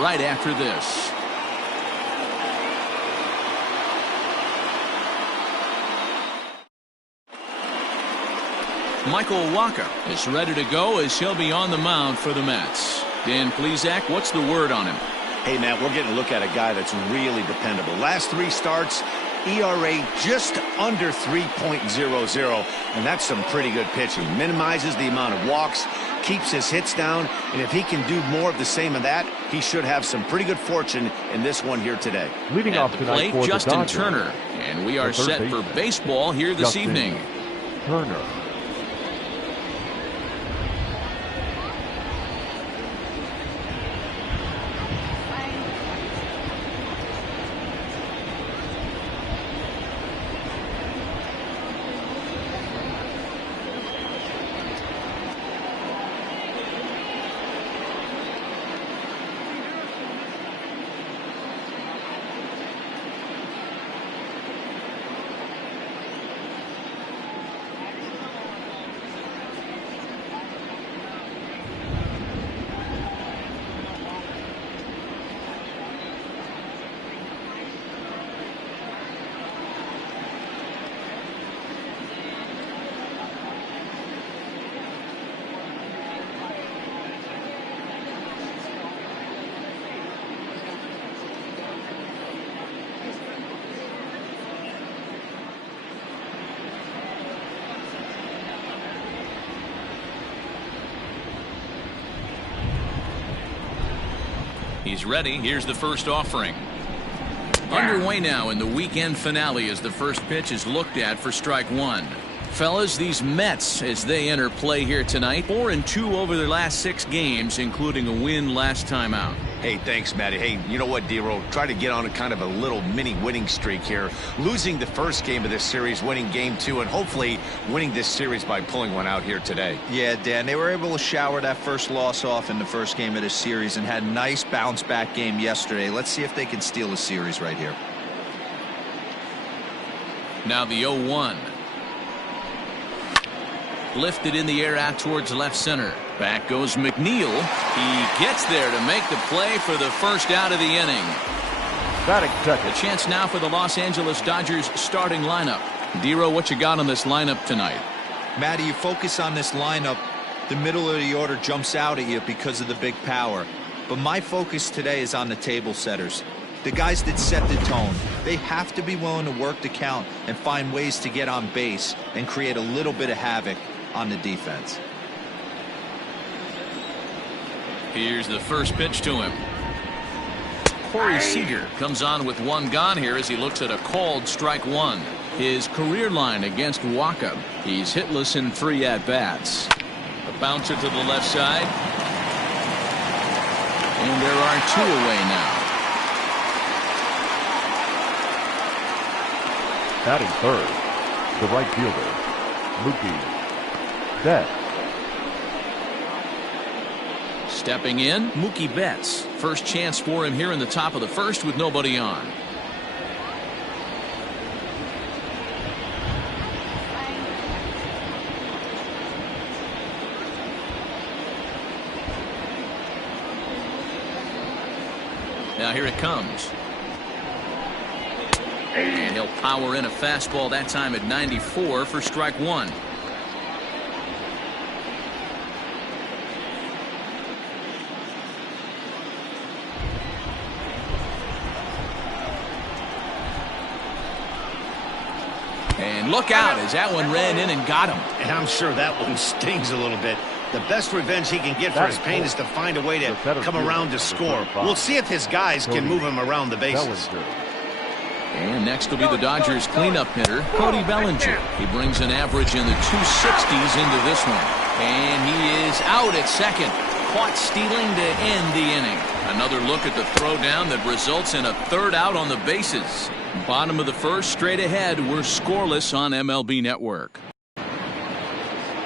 right after this. Michael Wacha is ready to go as he'll be on the mound for the Mets. Dan Plesac, what's the word on him? Hey, Matt, we're getting a look at a guy that's really dependable. Last 3 starts, ERA just under 3.00, and that's some pretty good pitching. Minimizes the amount of walks, keeps his hits down, and if he can do more of the same of that, he should have some pretty good fortune in this one here today. Leading At off the tonight plate, for Justin the Dodgers, Turner, and we are set for baseball here this Justin evening. Turner. He's ready. Here's the first offering. Underway now in the weekend finale as the first pitch is looked at for strike one. Fellas, these Mets, as they enter play here tonight, 4-2 over their last 6 games, including a win last time out. Hey, thanks, Matty. Hey, you know what, D-Roll? Try to get on a kind of a little mini winning streak here. Losing the first game of this series, winning game 2, and hopefully winning this series by pulling one out here today. Yeah, Dan, they were able to shower that first loss off in the first game of this series and had a nice bounce back game yesterday. Let's see if they can steal a series right here. Now the 0-1. Lifted in the air out towards left center. Back goes McNeil. He gets there to make the play for the first out of the inning. Batting second. A chance now for the Los Angeles Dodgers starting lineup. Dero, what you got on this lineup tonight? Matty, you focus on this lineup, the middle of the order jumps out at you because of the big power. But my focus today is on the table setters. The guys that set the tone. They have to be willing to work the count and find ways to get on base and create a little bit of havoc on the defense. Here's the first pitch to him. Corey Seager comes on with 1 gone here as he looks at a called strike 1. His career line against Wacha. He's hitless in 3 at-bats. A bouncer to the left side. And there are 2 away now. Batting third, the right fielder, Mookie Betts. Stepping in, Mookie Betts. First chance for him here in the top of the first with nobody on. Now here it comes. And he'll power in a fastball that time at 94 for strike 1. And look out as that one ran in and got him. And I'm sure that one stings a little bit. The best revenge he can get for his pain is to find a way to come around to score. We'll see if his guys can move him around the bases. And next will be the Dodgers cleanup hitter, Cody Bellinger. He brings an average in the 260s into this one. And he is out at second. Caught stealing to end the inning. Another look at the throwdown that results in a 3rd out on the bases. Bottom of the first, straight ahead. We're scoreless on MLB Network.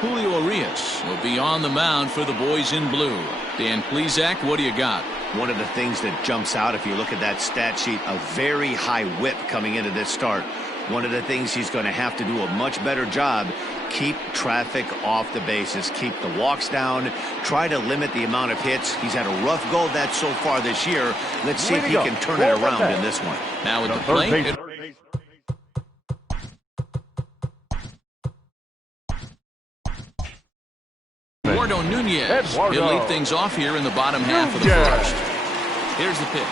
Julio Urias will be on the mound for the boys in blue. Dan Plesac, what do you got? One of the things that jumps out if you look at that stat sheet, a very high whip coming into this start. One of the things he's going to have to do a much better job keep traffic off the bases, keep the walks down, try to limit the amount of hits. He's had a rough go of that so far this year. Let's see if he can turn it around in this one. Now at the plate. Eduardo Nunez. He'll lead things off here in the bottom half of the first. Here's the pitch.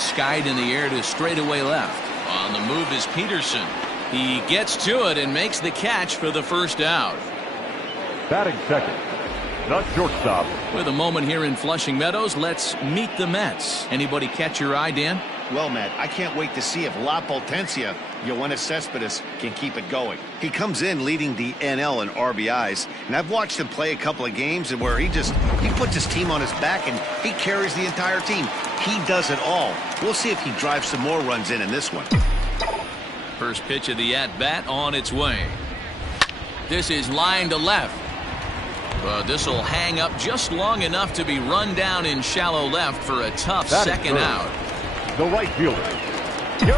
Skied in the air to straightaway left. On the move is Peterson. He gets to it and makes the catch for the first out. Batting second, the shortstop. With a moment here in Flushing Meadows, let's meet the Mets. Anybody catch your eye, Dan? Well, Matt, I can't wait to see if La Potencia, Yoenis Cespedes, can keep it going. He comes in leading the NL in RBIs, and I've watched him play a couple of games and where he puts his team on his back and he carries the entire team. He does it all. We'll see if he drives some more runs in this one. First pitch of the at-bat on its way. This is line to left. But this will hang up just long enough to be run down in shallow left for a tough second out. The right fielder.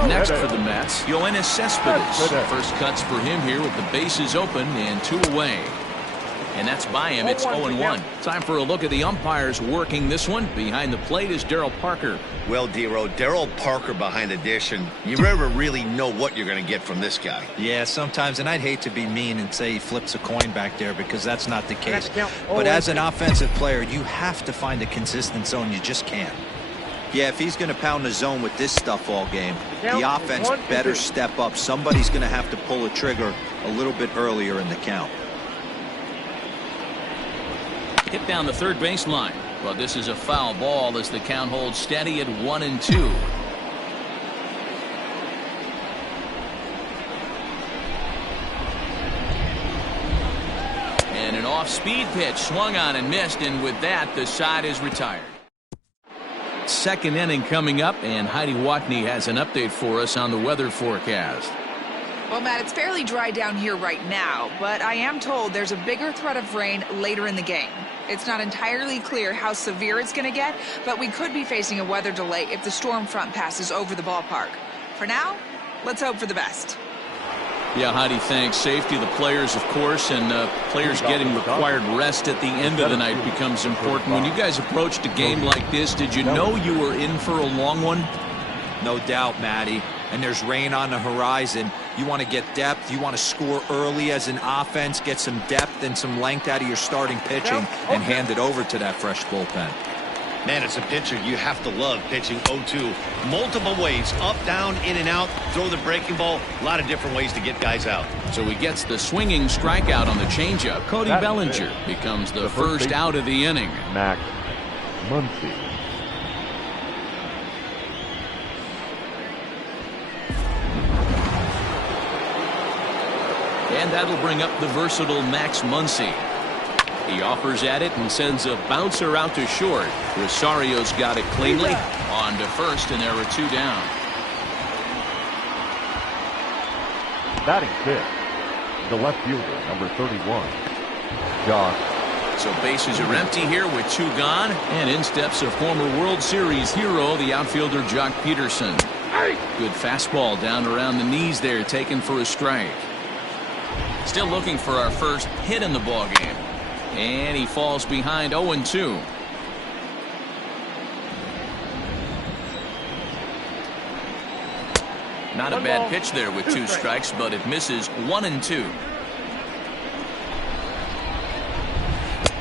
Next for the Mets, Yoenis Cespedes. First cuts for him here with the bases open and 2 away. And that's by him. It's 0-1. Time for a look at the umpires working this one. Behind the plate is Daryl Parker. Well, D-Row, Daryl Parker behind the dish, and you never really know what you're going to get from this guy. Yeah, sometimes, and I'd hate to be mean and say he flips a coin back there because that's not the case. But as an offensive player, you have to find a consistent zone. You just can't. Yeah, if he's going to pound the zone with this stuff all game, the offense better step up. Somebody's going to have to pull a trigger a little bit earlier in the count. Hit down the third baseline. Well, this is a foul ball as the count holds steady at 1-2. And an off-speed pitch swung on and missed, and with that, the side is retired. Second inning coming up, and Heidi Watney has an update for us on the weather forecast. Well, Matt, it's fairly dry down here right now, but I am told there's a bigger threat of rain later in the game. It's not entirely clear how severe it's going to get, but we could be facing a weather delay if the storm front passes over the ballpark. For now, let's hope for the best. Yeah, Heidi, thanks. Safety of the players, of course, and players getting required rest at the end of the night becomes important. When you guys approached a game like this, did you know you were in for a long one? No doubt, Matty. And there's rain on the horizon. You want to get depth. You want to score early as an offense, get some depth and some length out of your starting pitching, and hand it over to that fresh bullpen. Man, as a pitcher, you have to love pitching 0-2. Multiple ways, up, down, in and out, throw the breaking ball. A lot of different ways to get guys out. So he gets the swinging strikeout on the changeup. Cody Bellinger becomes the first out of the inning. Max Muncy. And that'll bring up the versatile Max Muncy. He offers at it and sends a bouncer out to short. Rosario's got it cleanly. On to first, and there are 2 down. Batting fifth, the left fielder, number 31, Josh. So bases are empty here with 2 gone. And in steps a former World Series hero, the outfielder Jock Peterson. Good fastball down around the knees there, taken for a strike. Still looking for our first hit in the ballgame. And he falls behind 0-2. Not a bad pitch there with 2 strikes, but it misses 1-2.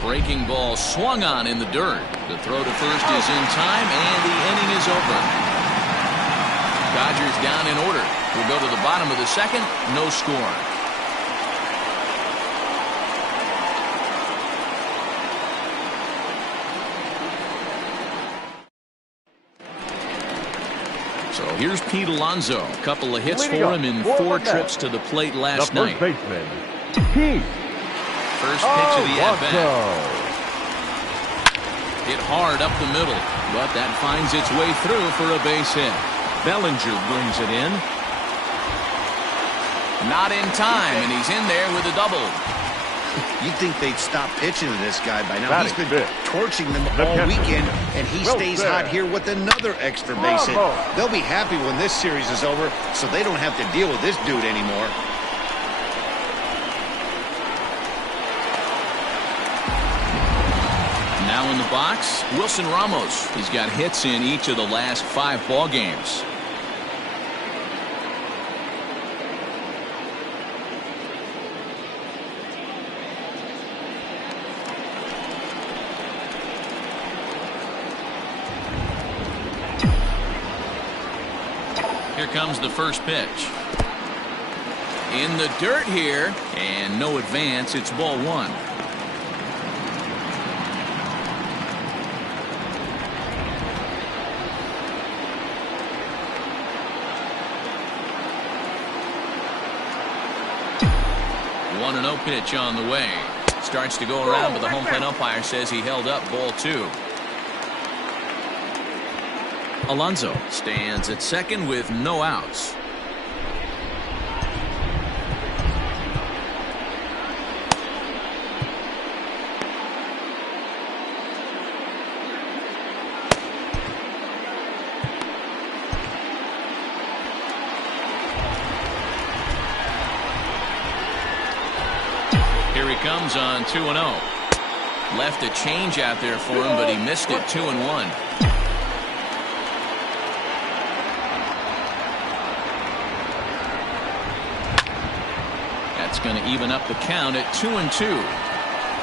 Breaking ball swung on in the dirt. The throw to first is in time, and the inning is over. Dodgers down in order. We'll go to the bottom of the second. No score. So here's Pete Alonso. A couple of hits for him in 4 trips to the plate last night. The first baseman, Pete. First pitch of the at-bat. Hit hard up the middle, but that finds its way through for a base hit. Bellinger brings it in. Not in time, and he's in there with a double. You'd think they'd stop pitching to this guy by now. He's been torching them all weekend, and he stays hot here with another extra base hit. They'll be happy when this series is over, so they don't have to deal with this dude anymore. Now in the box, Wilson Ramos. He's got hits in each of the last 5 ball games. Here comes the first pitch. In the dirt here, and no advance. It's ball 1. One and 0 pitch on the way. Starts to go around, but the home plate umpire says he held up ball 2. Alonso stands at second with no outs. Here he comes on 2-0. Left a change out there for him, but he missed it. 2-1. That's going to even up the count at 2-2.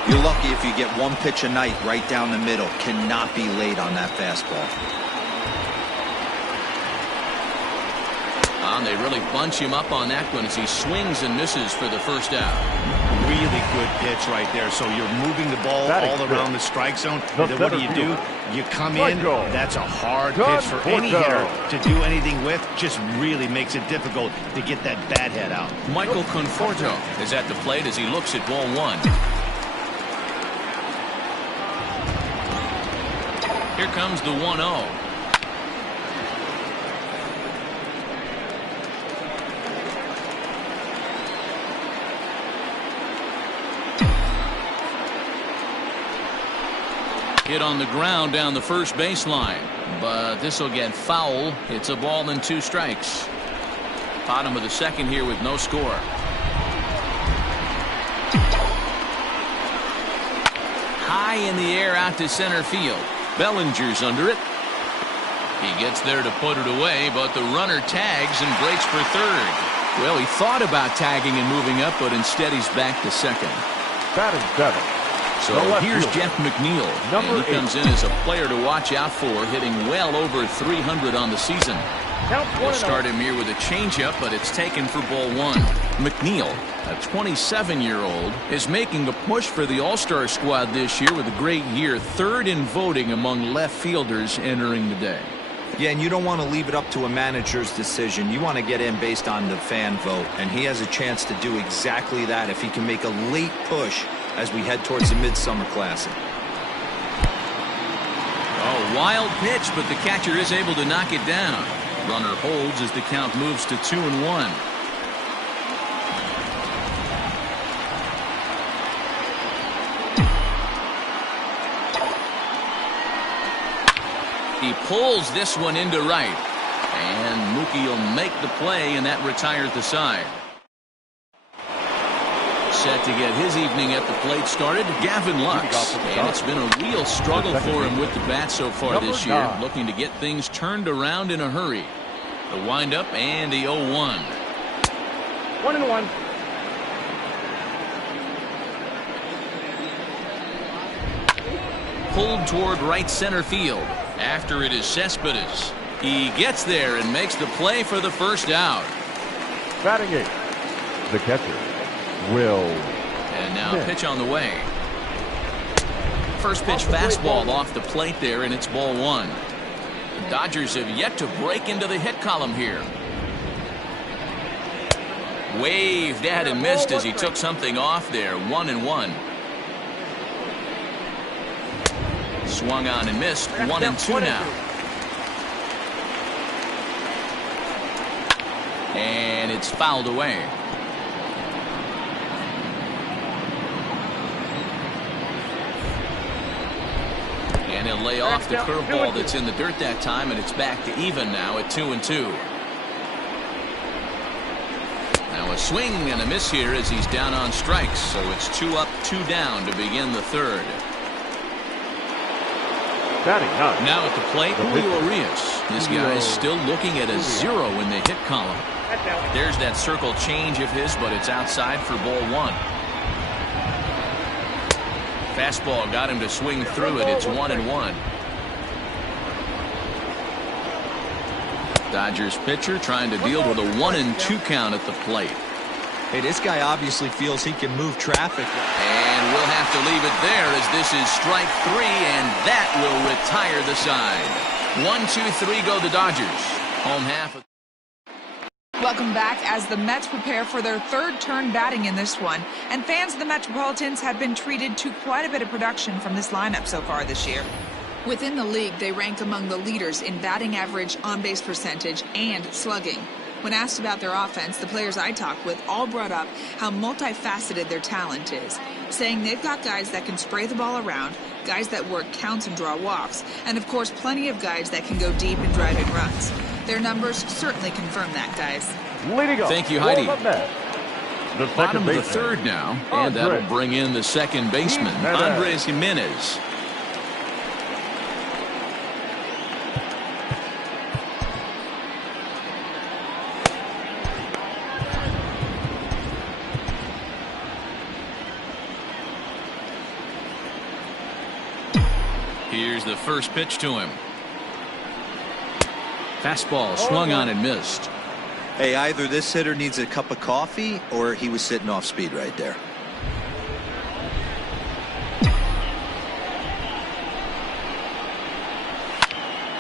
You're lucky if you get one pitch a night right down the middle. Cannot be late on that fastball. And they really bunch him up on that one as he swings and misses for the first out. Really good pitch right there. So you're moving the ball all around the strike zone. And then what do? You come in. That's a hard pitch for any hitter to do anything with. Just really makes it difficult to get that bat head out. Michael Conforto is at the plate as he looks at ball 1. Here comes the 1-0. Hit on the ground down the first baseline, but this will get foul. It's a ball and 2 strikes. Bottom of the second here with no score. High in the air out to center field. Bellinger's under it. He gets there to put it away, but the runner tags and breaks for third. Well, he thought about tagging and moving up, but instead he's back to second. Batting 7. So here's Jeff McNeil, and he comes in as a player to watch out for, hitting well over 300 on the season. We'll start him here with a changeup, but it's taken for ball 1. McNeil, a 27-year-old, is making a push for the All-Star squad this year with a great year, 3rd in voting among left fielders entering the day. Yeah, and you don't want to leave it up to a manager's decision. You want to get in based on the fan vote, and he has a chance to do exactly that if he can make a late push as we head towards the Midsummer Classic. Oh, wild pitch, but the catcher is able to knock it down. Runner holds as the count moves to 2-1. He pulls this one into right, and Mookie will make the play, and that retires the side. Set to get his evening at the plate started, Gavin Lux. And it's been a real struggle for him with the bat so far this year, looking to get things turned around in a hurry. The windup and the 0-1. 1-1. Pulled toward right center field. After it is Cespedes. He gets there and makes the play for the first out. Batting 8. The catcher, Will. And now pitch on the way. First pitch fastball off the plate there, and it's ball 1. The Dodgers have yet to break into the hit column here. Waved at and missed as he took something off there. 1-1. Swung on and missed. 1-2 now. And it's fouled away. And he'll lay off the curveball that's in the dirt that time, and it's back to even now at 2-2. Now a swing and a miss here as he's down on strikes, so it's 2 up, 2 down to begin the third. Batting 9. Now at the plate, Julio Urias. This guy is still looking at a 0 in the hit column. There's that circle change of his, but it's outside for ball 1. Fastball got him to swing through it. It's 1-1. Dodgers pitcher trying to deal with a 1-2 count at the plate. Hey, this guy obviously feels he can move traffic. And we'll have to leave it there as this is strike 3, and that will retire the side. 1-2-3 go the Dodgers. Home half of. Welcome back as the Mets prepare for their third turn batting in this one. And fans of the Metropolitans have been treated to quite a bit of production from this lineup so far this year. Within the league, they rank among the leaders in batting average, on-base percentage, and slugging. When asked about their offense, the players I talked with all brought up how multifaceted their talent is, saying they've got guys that can spray the ball around, guys that work counts and draw walks, and of course plenty of guys that can go deep and drive in runs. Their numbers certainly confirm that, guys. Leading off. Thank you, Heidi. The Bottom of the baseman. third now, and that'll bring in the second baseman, Andres Jimenez. Here's the first pitch to him. Fastball swung on and missed. Hey, either this hitter needs a cup of coffee or he was sitting off speed right there.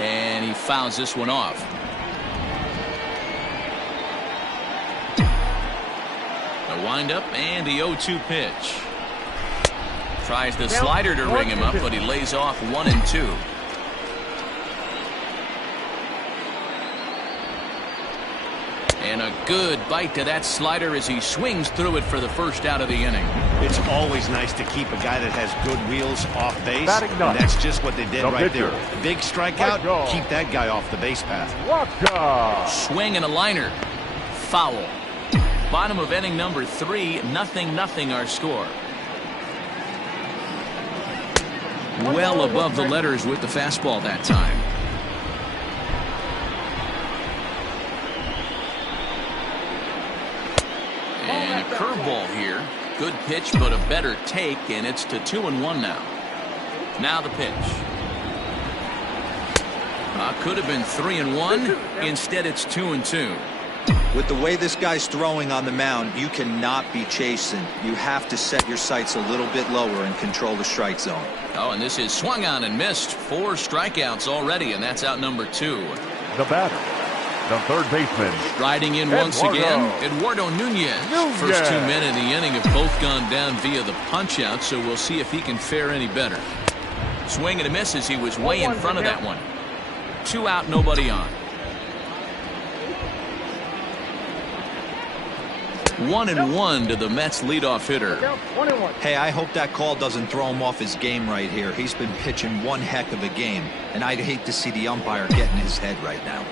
And he fouls this one off. The windup and the 0-2 pitch. Tries the slider to ring him up, but he lays off 1-2. And a good bite to that slider as he swings through it for the first out of the inning. It's always nice to keep a guy that has good wheels off base. Batting And ninth. that's just what they did The right pitcher. there. Big strikeout. Walker. Keep that guy off the base path. Walker. Swing and a liner. Foul. Bottom of inning number 3, 0-0 our score. Well above the letters with the fastball that time. And a curveball here. Good pitch, but a better take, and it's to 2-1 now. Now the pitch. Could have been 3-1. Instead, it's 2-2. With the way this guy's throwing on the mound, you cannot be chasing. You have to set your sights a little bit lower and control the strike zone. Oh, and this is swung on and missed. 4 strikeouts already, and that's out number 2. The batter. The third baseman. Riding in once again, Eduardo Nunez. First 2 men in the inning have both gone down via the punch-out, so we'll see if he can fare any better. Swing and a miss as he was way in front of that one. 2 out, nobody on. 1-1 to the Mets leadoff hitter. Hey, I hope that call doesn't throw him off his game right here. He's been pitching one heck of a game, and I'd hate to see the umpire get in his head right now.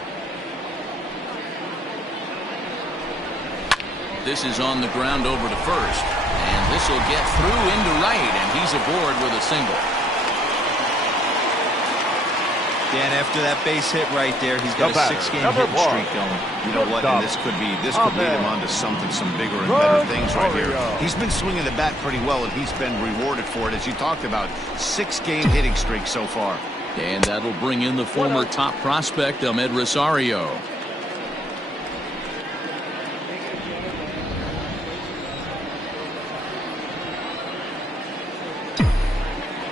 This is on the ground over to first, and this will get through into right, and he's aboard with a single. Dan, after that base hit right there, he's got a 6-game hitting streak going. You know what? And this could lead him on to something, some bigger and better things right here. He's been swinging the bat pretty well, and he's been rewarded for it, as you talked about. 6-game hitting streak so far. And that'll bring in the former top prospect, Ahmed Rosario.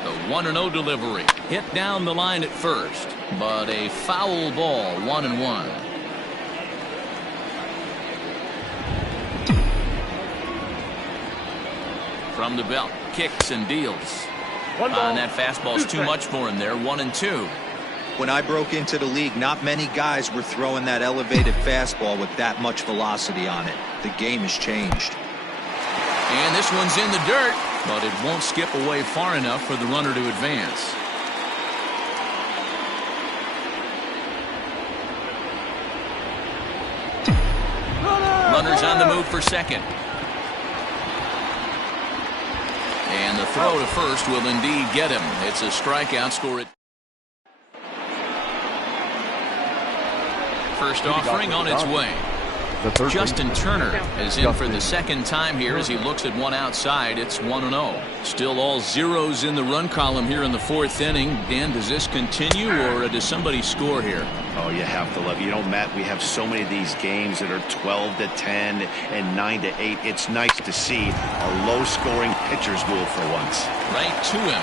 The 1-0 delivery. Hit down the line at first, but a foul ball, 1-1. From the belt, kicks and deals. And that fastball's too much for him there, 1-2. When I broke into the league, not many guys were throwing that elevated fastball with that much velocity on it. The game has changed. And this one's in the dirt, but it won't skip away far enough for the runner to advance. Runner's on the move for second. And the throw to first will indeed get him. It's a strikeout, score it. First offering on its way. Justin Turner is in for the second time here as he looks at one outside. It's 1-0. Still all zeros in the run column here in the fourth inning. Dan, does this continue or does somebody score here? Oh, you have to love it. You know, Matt, we have so many of these games that are 12-10 and 9-8. It's nice to see a low-scoring pitcher's duel for once. Right to him.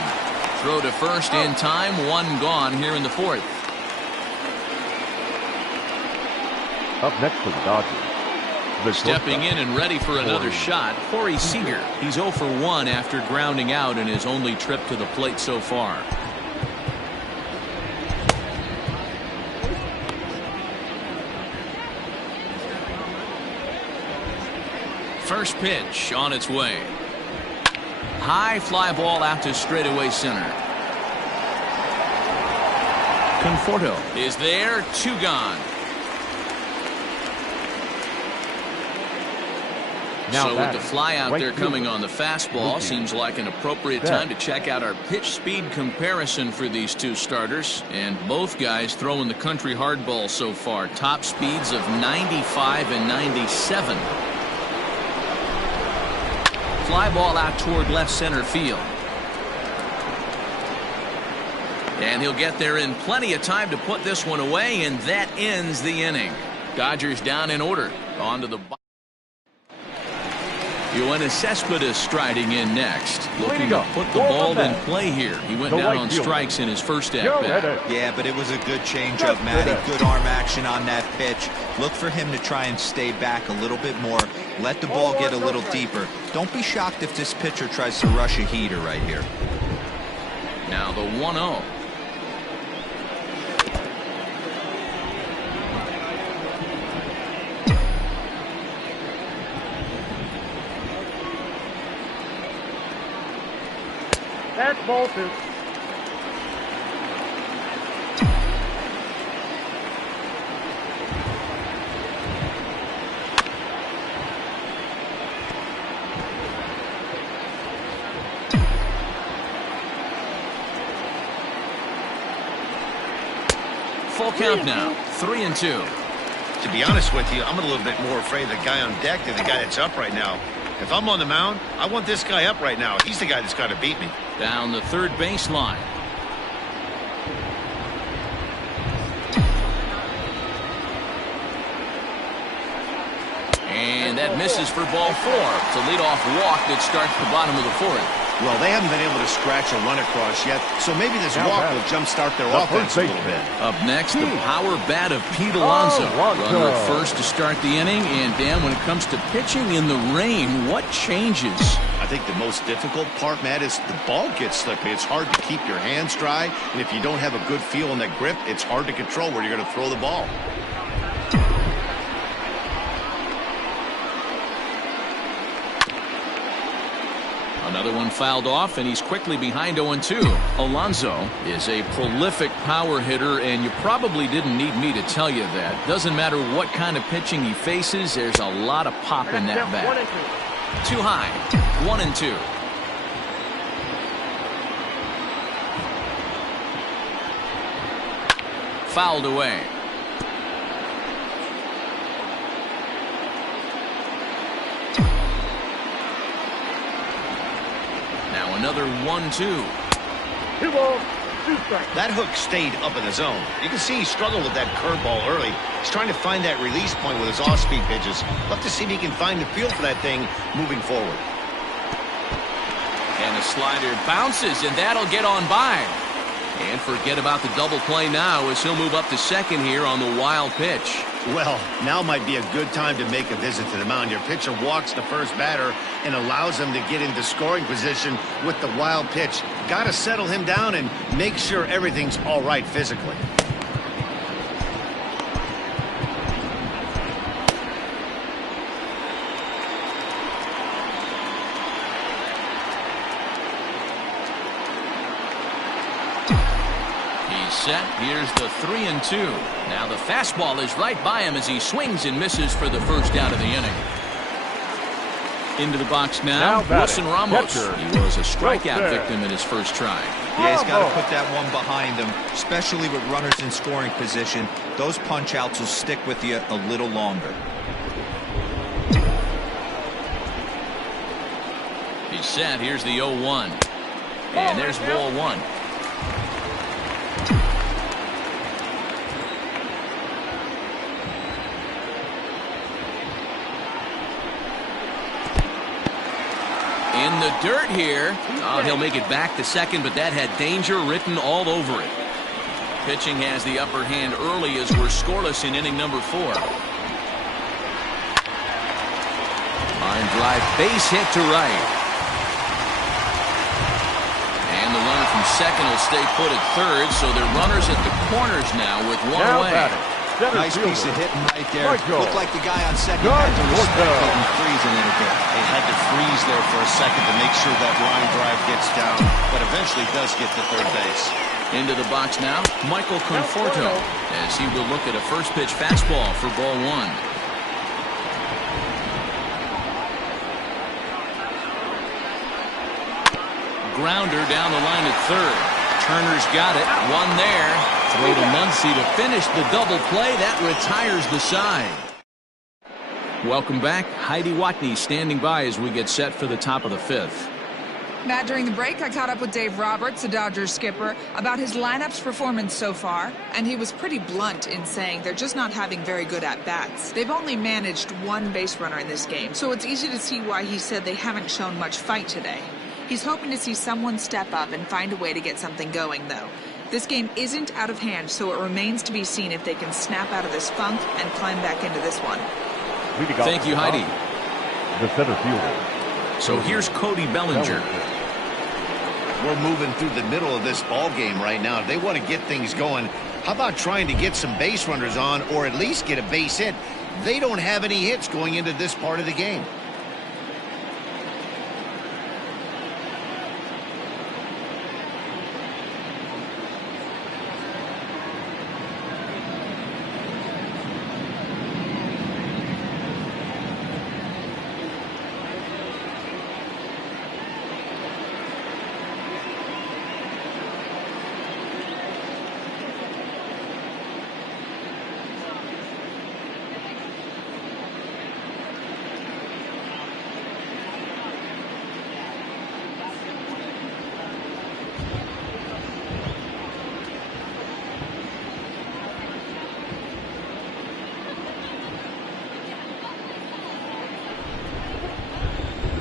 Throw to first in time. One gone here in the fourth. Up next for the Dodgers. Stepping in and ready for another shot, Corey Seager. He's 0 for 1 after grounding out in his only trip to the plate so far. First pitch on its way. High fly ball out to straightaway center. Conforto is there, 2 gone. Now so with the fly out there coming on the fastball, seems like an appropriate time to check out our pitch speed comparison for these two starters. And both guys throwing the country hardball so far. Top speeds of 95 and 97. Fly ball out toward left center field. And he'll get there in plenty of time to put this one away, and that ends the inning. Dodgers down in order. On to the bottom. Yoenis Cespedes striding in next, looking to put the ball in play here. He went down on strikes in his first at-bat. Yeah, but it was a good changeup, Matty. Good arm action on that pitch. Look for him to try and stay back a little bit more. Let the ball get a little deeper. Don't be shocked if this pitcher tries to rush a heater right here. Now the 1-0. That's ball 2. Full count now, 3-2. To be honest with you, I'm a little bit more afraid of the guy on deck than the guy that's up right now. If I'm on the mound, I want this guy up right now. He's the guy that's got to beat me. Down the third baseline. And that misses for ball 4. It's a leadoff walk that starts the bottom of the fourth. Well, they haven't been able to scratch a run across yet, so maybe this walk will jumpstart their offense a little bit. Up next, the power bat of Pete Alonso. Runner at first to start the inning. And, Dan, when it comes to pitching in the rain, what changes? I think the most difficult part, Matt, is the ball gets slippery. It's hard to keep your hands dry, and if you don't have a good feel in that grip, it's hard to control where you're going to throw the ball. Another one fouled off, and he's quickly behind 0-2. Alonso is a prolific power hitter, and you probably didn't need me to tell you that. Doesn't matter what kind of pitching he faces, there's a lot of pop in that bat. Too high, 1-2. Fouled away. Now another 1-2. 2 balls, 2 strikes. That hook stayed up in the zone. You can see he struggled with that curveball early. He's trying to find that release point with his off-speed pitches. Love to see if he can find the feel for that thing moving forward. And a slider bounces, and that'll get on by. And forget about the double play now as he'll move up to second here on the wild pitch. Well, now might be a good time to make a visit to the mound. Your pitcher walks the first batter and allows him to get into scoring position with the wild pitch. Got to settle him down and make sure everything's all right physically. Set. Here's the 3-2. Now the fastball is right by him as he swings and misses for the first out of the inning. Into the box now, Wilson Ramos. He was a strikeout victim in his first try. Yeah, he's got to put that one behind him, especially with runners in scoring position. Those punch-outs will stick with you a little longer. He's set. Here's the 0-1. And there's ball one. In the dirt here. Oh, he'll make it back to second, but that had danger written all over it. Pitching has the upper hand early as we're scoreless in inning number 4. Line drive, base hit to right. And the runner from second will stay put at third, so they're runners at the corners now with one away. Nice piece of hitting right there. Looked like the guy on second had to respect it and freeze a little bit. They had to freeze there for a second to make sure that line drive gets down, but eventually does get to third base. Into the box now, Michael Conforto, as he will look at a first pitch fastball for ball one. Grounder down the line at third. Turner's got it. One there. Throw to Muncy to finish the double play. That retires the side. Welcome back. Heidi Watney standing by as we get set for the top of the 5th. Matt, during the break, I caught up with Dave Roberts, the Dodgers skipper, about his lineup's performance so far, and he was pretty blunt in saying they're just not having very good at-bats. They've only managed one base runner in this game, so it's easy to see why he said they haven't shown much fight today. He's hoping to see someone step up and find a way to get something going, though. This game isn't out of hand, so it remains to be seen if they can snap out of this funk and climb back into this one. Thank you, Heidi. The center fielder. So here's Cody Bellinger. We're moving through the middle of this ball game right now. If they want to get things going, how about trying to get some base runners on or at least get a base hit? They don't have any hits going into this part of the game.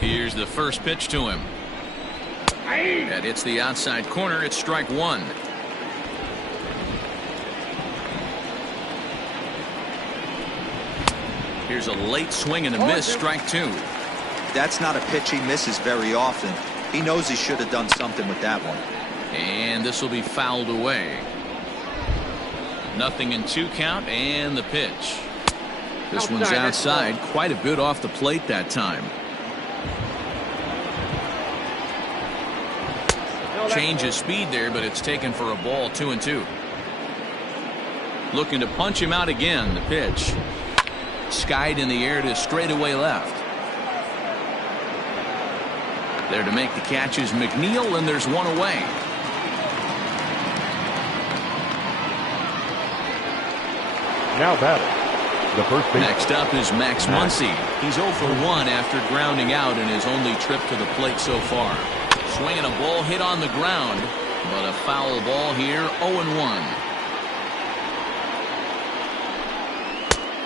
Here's the first pitch to him. That hits the outside corner. It's strike one. Here's a late swing and a miss. Strike two. That's not a pitch he misses very often. He knows he should have done something with that one. And this will be fouled away. 0-2 count and the pitch. This one's outside, quite a bit off the plate that time. Change of speed there, but it's taken for a ball. 2-2. Looking to punch him out again. The pitch skied in the air to straightaway left. There to make the catch is McNeil, and there's one away. Now batting, the first baseman. Next up is Max Muncy. He's 0 for 1 after grounding out in his only trip to the plate so far. Swinging a ball hit on the ground, but a foul ball here. 0-1.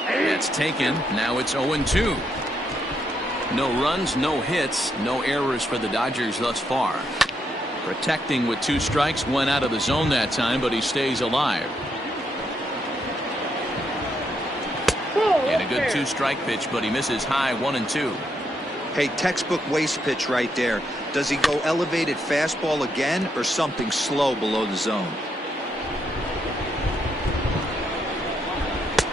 That's taken. Now it's 0-2. No runs, no hits, no errors for the Dodgers thus far. Protecting with 2 strikes, went out of the zone that time, but he stays alive. And a good 2-strike pitch, but he misses high. 1-2. Hey, textbook waste pitch right there. Does he go elevated fastball again or something slow below the zone?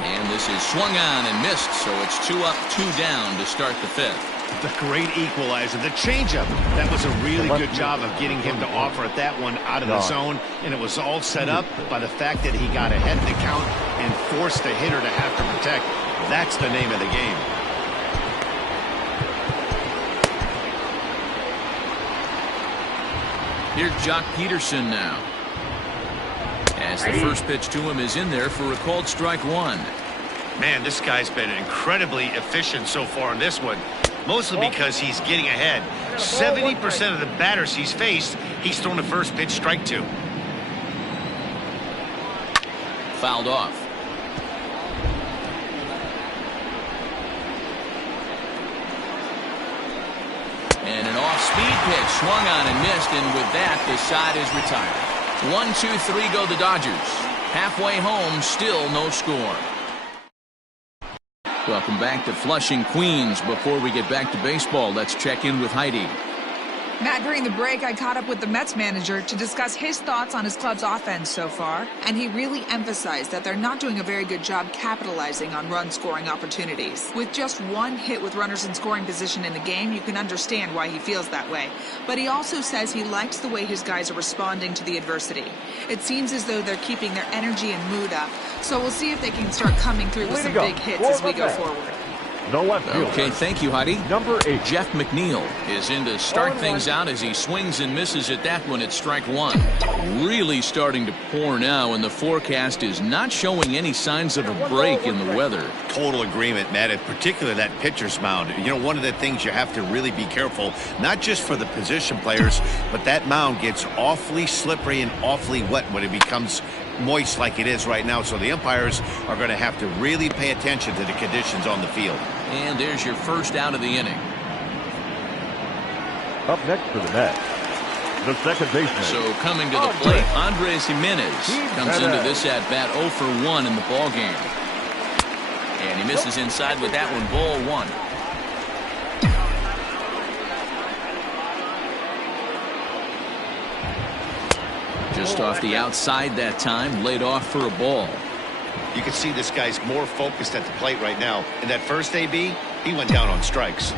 And this is swung on and missed, so it's 2 up, 2 down to start the 5th. The great equalizer, the changeup. That was a really good job of getting him to offer at that one out of the zone, and it was all set up by the fact that he got ahead in the count and forced the hitter to have to protect. That's the name of the game. Here's Jock Peterson now. As the first pitch to him is in there for a called strike one. Man, this guy's been incredibly efficient so far in this one, mostly because he's getting ahead. 70% of the batters he's faced, he's thrown the first pitch strike to. Fouled off. And an off-speed pitch swung on and missed, and with that, the side is retired. 1-2-3 go the Dodgers. Halfway home, still no score. Welcome back to Flushing, Queens. Before we get back to baseball, let's check in with Heidi. Matt, during the break, I caught up with the Mets manager to discuss his thoughts on his club's offense so far, and he really emphasized that they're not doing a very good job capitalizing on run-scoring opportunities. With just one hit with runners in scoring position in the game, you can understand why he feels that way. But he also says he likes the way his guys are responding to the adversity. It seems as though they're keeping their energy and mood up, so we'll see if they can start coming through with some big hits as we go forward. No left fielder. Okay, thank you, Heidi. Number 8. Jeff McNeil is in to start things out as he swings and misses at that one at strike one. Really starting to pour now, and the forecast is not showing any signs of a break in the weather. Total agreement, Matt, in particular that pitcher's mound. You know, one of the things you have to really be careful, not just for the position players, but that mound gets awfully slippery and awfully wet when it becomes moist like it is right now. So the umpires are going to have to really pay attention to the conditions on the field. And there's your first out of the inning. Up next for the Mets, the second baseman. So coming to the plate, Andres Jimenez comes into this at-bat 0 for 1 in the ballgame. And he misses inside with that one, ball one. Just off the outside that time, laid off for a ball. You can see this guy's more focused at the plate right now. In that first AB, he went down on strikes.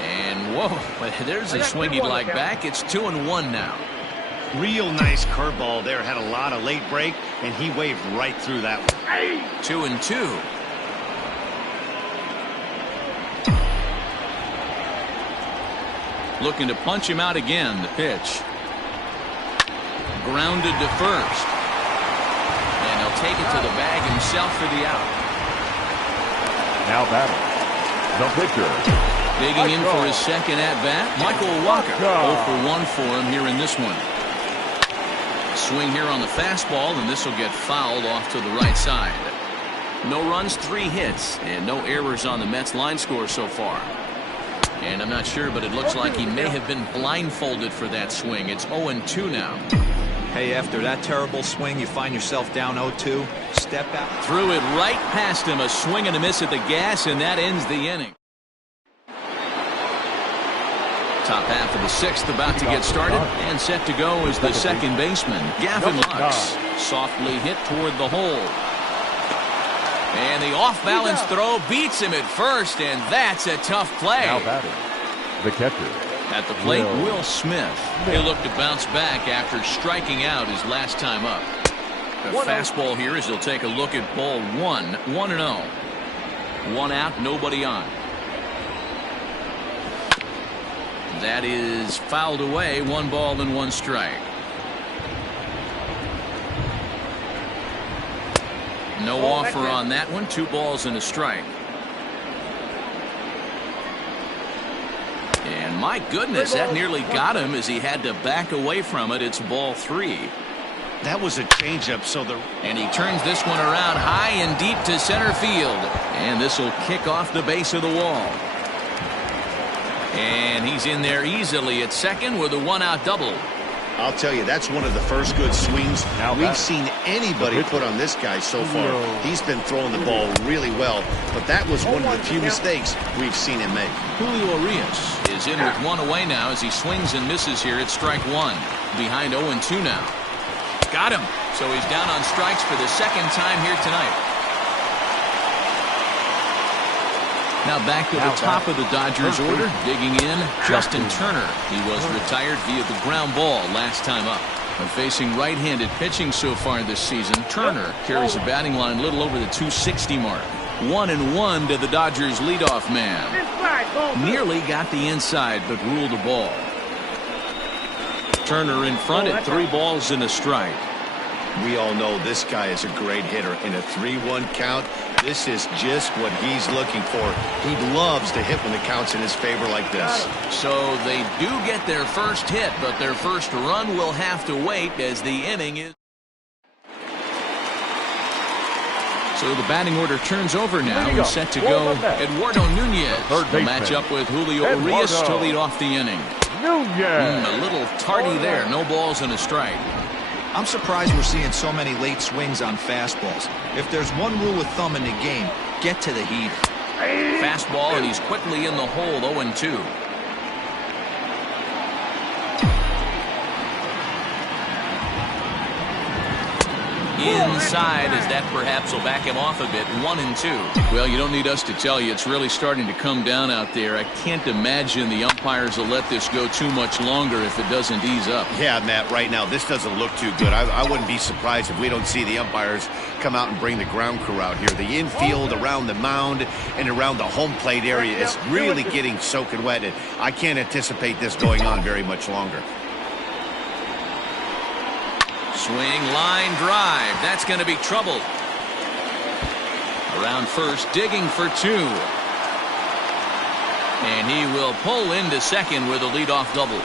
And whoa, there's a swing he'd like back. It's 2-1 now. Real nice curveball there. Had a lot of late break, and he waved right through that one. 2-2. Looking to punch him out again. The pitch. Grounded to first. And he'll take it to the bag himself for the out. Now batting, the pitcher. Digging in for his second at-bat, Michael Wacha. 0 for 1 for him here in this one. Swing here on the fastball, and this will get fouled off to the right side. No runs, 3 hits, and no errors on the Mets line score so far. And I'm not sure, but it looks like he may have been blindfolded for that swing. It's 0-2 now. Hey, after that terrible swing, you find yourself down 0-2. Step out. Threw it right past him. A swing and a miss at the gas, and that ends the inning. Top half of the 6th about to get started, and set to go is the second baseman, Gavin Lux. Softly hit toward the hole. And the off-balance throw beats him at first, and that's a tough play. Now batting, the catcher. At the plate, Will Smith. He'll look to bounce back after striking out his last time up. A fastball here as he'll take a look at ball 1, 1-0. 1 out, nobody on. That is fouled away. 1 ball and 1 strike. No offer on that one. 2 balls and a strike. And my goodness, that nearly got him as he had to back away from it. It's ball 3. That was a changeup, and he turns this one around high and deep to center field. And this will kick off the base of the wall. And he's in there easily at second with a 1-out double. I'll tell you, that's one of the first good swings we've seen anybody put on this guy so far. He's been throwing the ball really well, but that was one of the few mistakes we've seen him make. Julio Urias is in with 1 away now as he swings and misses here at strike 1. Behind 0-2 now. Got him. So he's down on strikes for the second time here tonight. Now back to the top of the Dodgers order. Digging in, Justin Turner. He was retired via the ground ball last time up. And facing right-handed pitching so far this season, Turner carries a batting line a little over the 260 mark. 1-1 to the Dodgers leadoff man. Nearly got the inside, but ruled a ball. Turner in front at 3 balls and a strike. We all know this guy is a great hitter. In a 3-1 count, this is just what he's looking for. He loves to hit when the count's in his favor like this. So they do get their first hit, but their first run will have to wait as the inning is. So the batting order turns over now and set to go. Eduardo Nunez will match up with Julio Urias to lead off the inning. A little tardy there. No balls and a strike. I'm surprised we're seeing so many late swings on fastballs. If there's one rule of thumb in the game, get to the heater. Fastball, and he's quickly in the hole, 0-2. Inside, as that perhaps will back him off a bit. 1-2. Well, you don't need us to tell you, it's really starting to come down out there. I can't imagine the umpires will let this go too much longer if it doesn't ease up. Yeah, Matt, right now this doesn't look too good. I wouldn't be surprised if we don't see the umpires come out and bring the ground crew out here. The infield around the mound and around the home plate area is really getting soaking wet, and I can't anticipate this going on very much longer. Swing, line drive. That's going to be trouble. Around first, digging for 2. And he will pull into second with a leadoff double.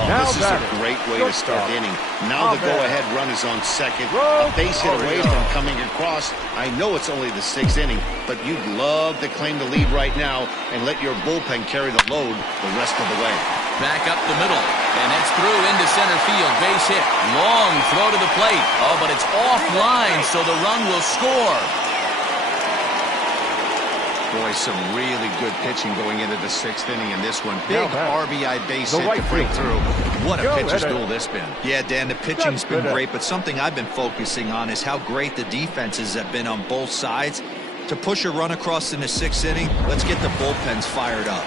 Oh, this is a great way to start the inning. Now the go-ahead run is on second. A base hit away from coming across. I know it's only the 6th inning, but you'd love to claim the lead right now and let your bullpen carry the load the rest of the way. Back up the middle, and it's through into center field. Base hit. Long throw to the plate. Oh, but it's offline, so the run will score. Boy, some really good pitching going into the 6th inning in this one. Big RBI base hit to break through. What a pitcher's duel this been. Yeah, Dan, the pitching's been great, but something I've been focusing on is how great the defenses have been on both sides. To push a run across in the 6th inning, let's get the bullpens fired up.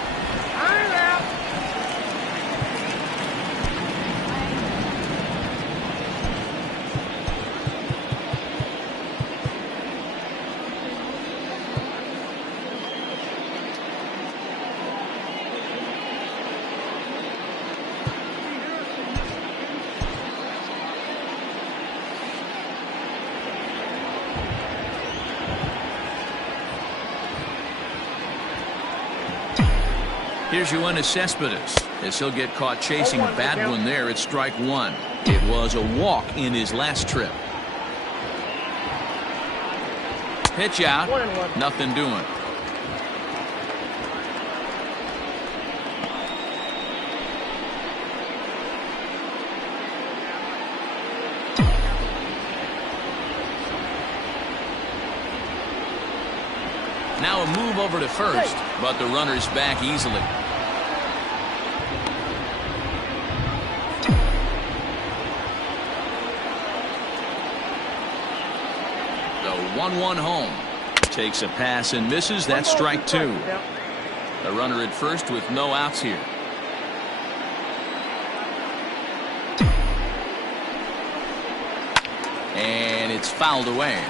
Here's Yoenis Cespedes as he'll get caught chasing a bad one there at strike 1. It was a walk in his last trip. Pitch out. Nothing doing. Now a move over to first, but the runner's back easily. The 1-1 home. Takes a pass and misses. That's strike 2. The runner at first with no outs here. And it's fouled away.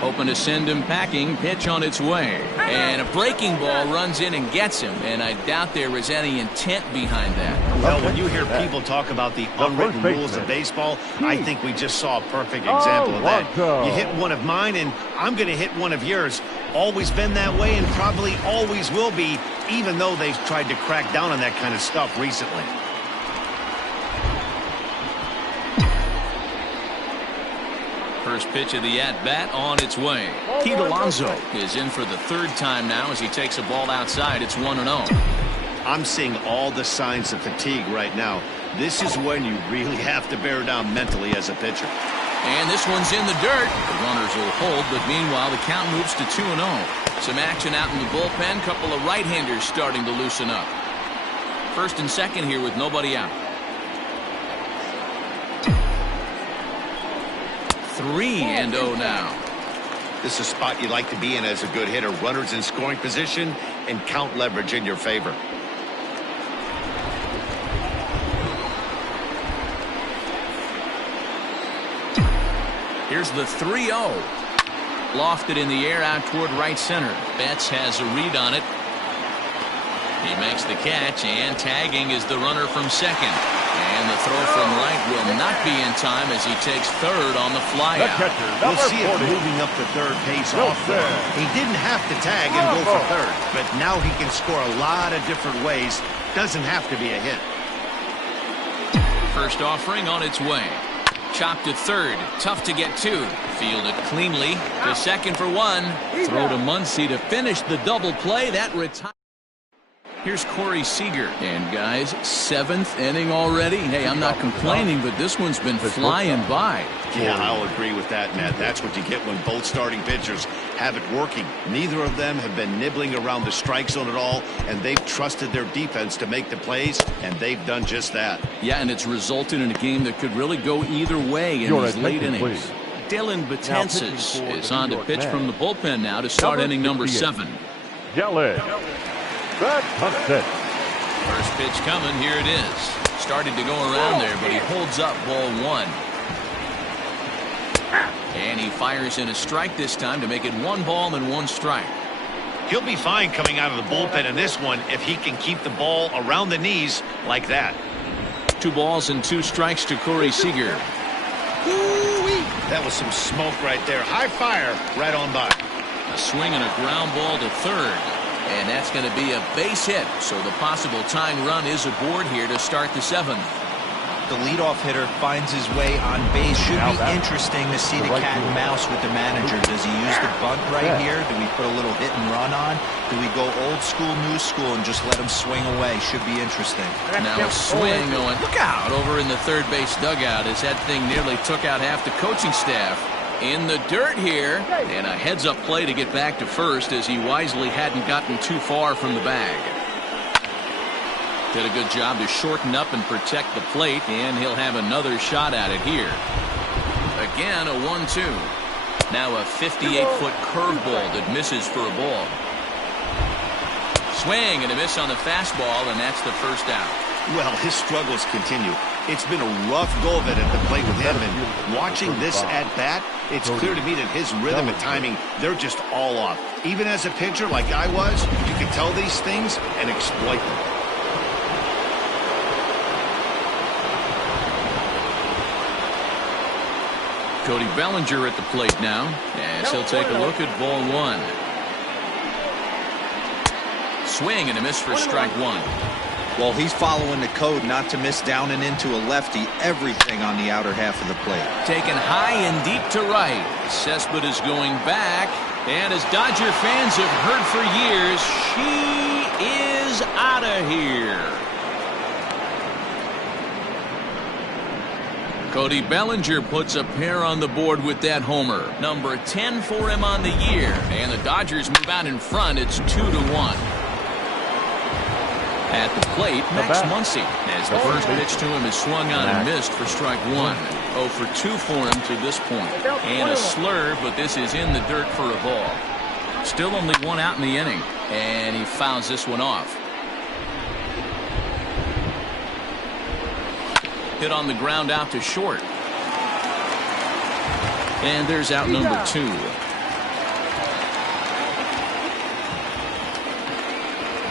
Hoping to send him packing. Pitch on its way. And a breaking ball runs in and gets him. And I doubt there was any intent behind that. Well, when you hear people talk about the unwritten rules of baseball, I think we just saw a perfect example of that. You hit one of mine, and I'm going to hit one of yours. Always been that way and probably always will be, even though they've tried to crack down on that kind of stuff recently. First pitch of the at-bat on its way. Pete Alonso is in for the 3rd time now as he takes a ball outside. It's 1-0. I'm seeing all the signs of fatigue right now. This is when you really have to bear down mentally as a pitcher. And this one's in the dirt. The runners will hold, but meanwhile the count moves to 2-0. Some action out in the bullpen. Couple of right-handers starting to loosen up. First and second here with nobody out. 3-0 now. This is a spot you like to be in as a good hitter. Runners in scoring position and count leverage in your favor. Here's the 3-0. Lofted in the air out toward right center. Betts has a read on it. He makes the catch, and tagging is the runner from second. And the throw from right will not be in time as he takes third on the flyout. We'll see it moving up the third pace off there. He didn't have to tag and go for third, but now he can score a lot of different ways. Doesn't have to be a hit. First offering on its way. Chopped to third. Tough to get to. Fielded cleanly. To second for one. Throw to Muncy to finish the double play. That retires. Here's Corey Seager. And guys, 7th inning already. Hey, I'm not complaining, but this one's been flying by. Yeah, I'll agree with that, Matt. That's what you get when both starting pitchers have it working. Neither of them have been nibbling around the strike zone at all, and they've trusted their defense to make the plays, and they've done just that. Yeah, and it's resulted in a game that could really go either way in these late innings. Dylan Betances is on to pitch from the bullpen now to start inning number 7. Yelich. That's it. First pitch coming. Here it is. Started to go around there, but he holds up ball 1. And he fires in a strike this time to make it 1 ball and 1 strike. He'll be fine coming out of the bullpen in this one if he can keep the ball around the knees like that. 2 balls and 2 strikes to Corey Seager. That was some smoke right there. High fire right on by. A swing and a ground ball to third. And that's going to be a base hit. So the possible tying run is aboard here to start the 7th. The leadoff hitter finds his way on base. Should be interesting to see the cat and mouse with the manager. Does he use the bunt right here? Do we put a little hit and run on? Do we go old school, new school, and just let him swing away? Should be interesting. Now a swing going, look out, over in the third base dugout as that thing nearly took out half the coaching staff. In the dirt here, and a heads-up play to get back to first as he wisely hadn't gotten too far from the bag. Did a good job to shorten up and protect the plate, and he'll have another shot at it here. Again, a 1-2. Now a 58-foot curveball that misses for a ball. Swing and a miss on the fastball, and that's the first out. Well, his struggles continue. It's been a rough go of it at the plate with him, and watching this at-bat, it's clear to me that his rhythm and timing, they're just all off. Even as a pitcher like I was, you can tell these things and exploit them. Cody Bellinger at the plate now, as he'll take a look at ball 1. Swing and a miss for strike 1. Well, he's following the code not to miss down and into a lefty. Everything on the outer half of the plate. Taken high and deep to right. Cespedes is going back. And as Dodger fans have heard for years, she is out of here. Cody Bellinger puts a pair on the board with that homer. Number 10 for him on the year. And the Dodgers move out in front. It's 2-1. At the plate, Max Muncy, as the first pitch to him is swung on and missed for strike 1. 0 for 2 for him to this point. And a slur, but this is in the dirt for a ball. Still only 1 out in the inning, and he fouls this one off. Hit on the ground out to short. And there's out number 2.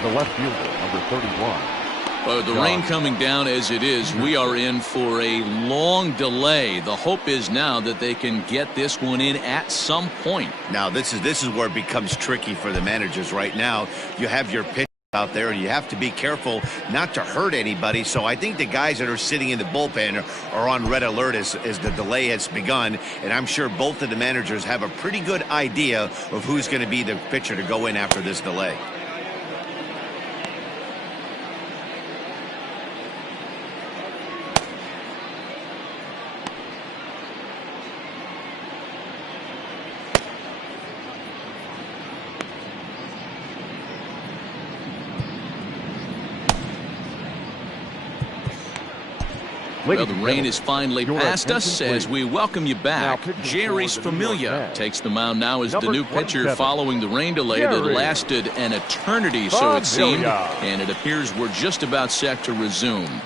The left fielder, number 31. The rain coming down as it is, we are in for a long delay. The hope is now that they can get this one in at some point. Now, this is where it becomes tricky for the managers right now. You have your pitch out there, and you have to be careful not to hurt anybody. So I think the guys that are sitting in the bullpen are on red alert as the delay has begun. And I'm sure both of the managers have a pretty good idea of who's going to be the pitcher to go in after this delay. Well, the rain is finally past us as we welcome you back. Jeurys Familia takes the mound now as the new pitcher following the rain delay that lasted an eternity, so it seemed, and it appears we're just about set to resume.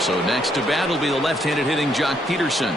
So next to bat will be the left-handed hitting Jock Peterson.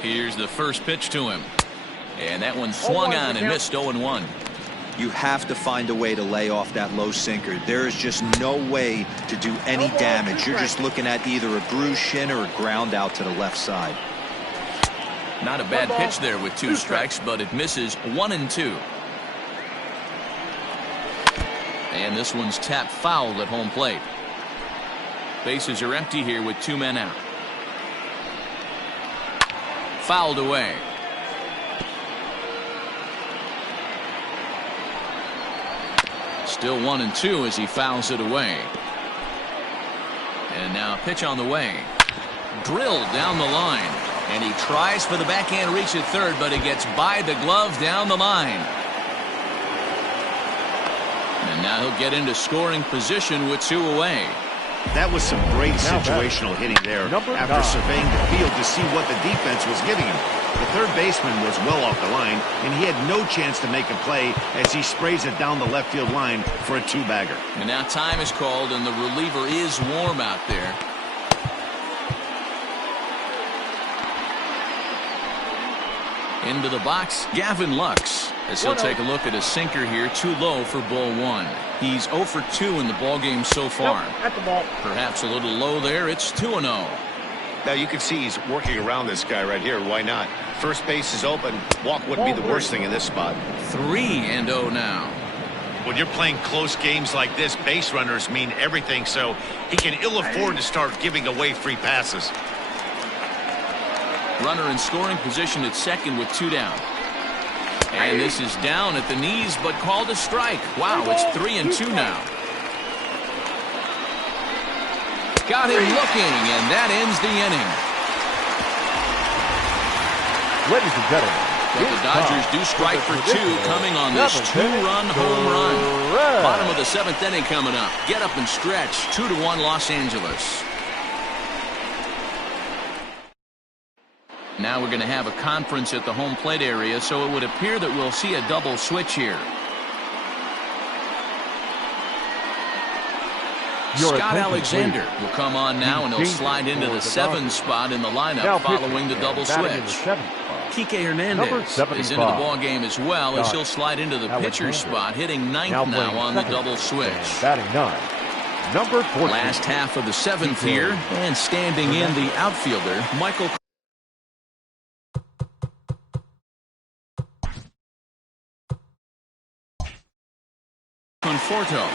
Here's the first pitch to him. And that one swung on and missed 0-1. You have to find a way to lay off that low sinker. There is just no way to do any damage. You're just looking at either a bruised shin or a ground out to the left side. Not a bad pitch there with 2 strikes, but it misses 1-2. And this one's tapped foul at home plate. Bases are empty here with 2 men out. Fouled away. Still 1-2 as he fouls it away. And now a pitch on the way. Drilled down the line. And he tries for the backhand reach at third, but it gets by the glove down the line. And now he'll get into scoring position with 2 away. That was some great situational hitting there after surveying the field to see what the defense was giving him. The third baseman was well off the line, and he had no chance to make a play as he sprays it down the left field line for a 2-bagger. And now time is called, and the reliever is warm out there. Into the box, Gavin Lux, as he'll take a look at a sinker here, too low for ball 1. He's 0 for 2 in the ballgame so far. At the ball. Perhaps a little low there. It's 2-0. Now you can see he's working around this guy right here. Why not? First base is open. Walk wouldn't be the worst thing in this spot. 3-0 now. When you're playing close games like this, base runners mean everything, so he can ill afford to start giving away free passes. Runner in scoring position at second with 2 down. And this is down at the knees, but called a strike. Wow, it's 3-2 now. Got him looking, and that ends the inning. Ladies and gentlemen, But the Dodgers do strike for 2 coming on this 2-run home run. Bottom of the 7th inning coming up. Get up and stretch. 2-1 Los Angeles. Now we're going to have a conference at the home plate area, so it would appear that we'll see a double switch here. Scott Alexander will come on now, and he'll slide into the 7 spot in the lineup following the double switch. Kike Hernandez is into the ballgame as well, as he'll slide into the pitcher's spot, hitting 9th now on the double switch. Batting 9. Number 14. Last half of the 7th here, and standing in the outfielder, Michael Conforto.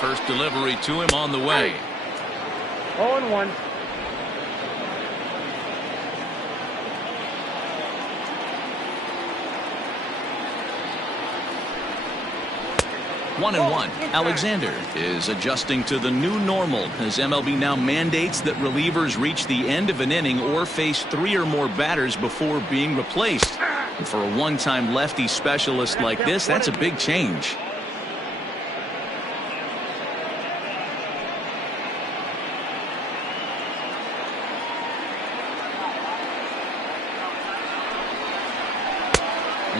First delivery to him on the way. 0-1. 1-1. Alexander is adjusting to the new normal as MLB now mandates that relievers reach the end of an inning or face 3 or more batters before being replaced. And for a one-time lefty specialist like this, that's a big change.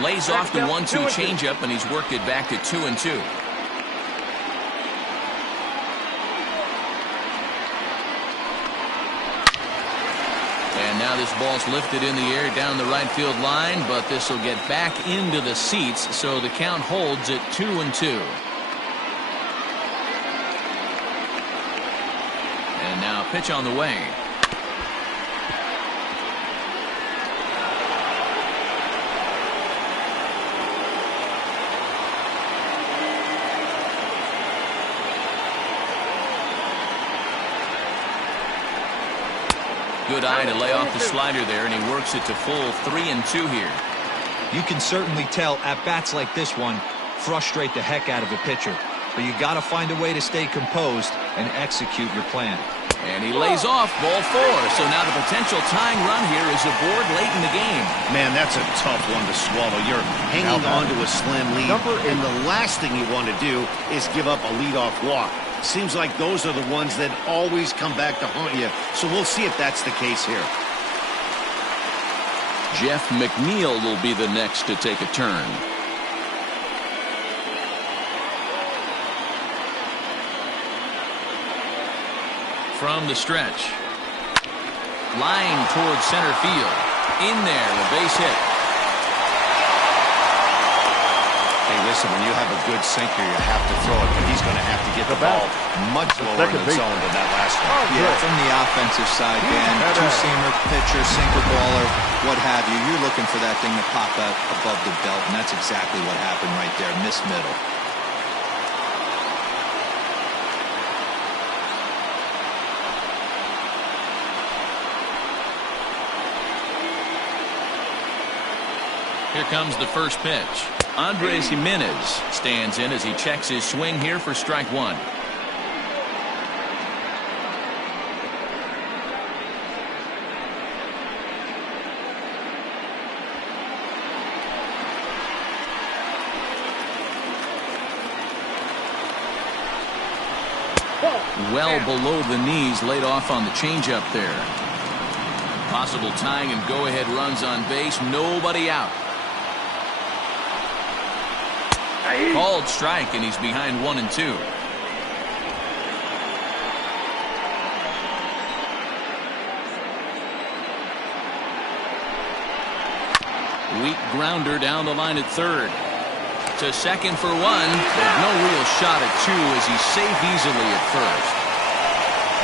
Lays off the 1-2 changeup, and he's worked it back to 2-2. And now this ball's lifted in the air down the right field line, but this will get back into the seats, so the count holds at 2-2. And now pitch on the way. Good eye to lay off the slider there, and he works it to full 3-2 here. You can certainly tell at-bats like this one frustrate the heck out of a pitcher. But you got to find a way to stay composed and execute your plan. And he lays off ball 4. So now the potential tying run here is aboard late in the game. Man, that's a tough one to swallow. You're hanging on to a slim lead, and the last thing you want to do is give up a leadoff walk. Seems like those are the ones that always come back to haunt you. So we'll see if that's the case here. Jeff McNeil will be the next to take a turn. From the stretch. Line towards center field. In there, a base hit. Hey, listen, when you have a good sinker, you have to throw it, but he's going to have to get the ball much lower in the zone than that last one. Yeah, from the offensive side, Dan, two-seamer, pitcher, sinker baller, what have you. You're looking for that thing to pop out above the belt, and that's exactly what happened right there. Missed middle. Here comes the first pitch. Andres Gimenez stands in as he checks his swing here for strike 1. Well below the knees, laid off on the changeup there. Possible tying and go-ahead runs on base. Nobody out. Called strike, and he's behind 1-2. Weak grounder down the line at third. To second for 1, but no real shot at 2 as he's safe easily at first.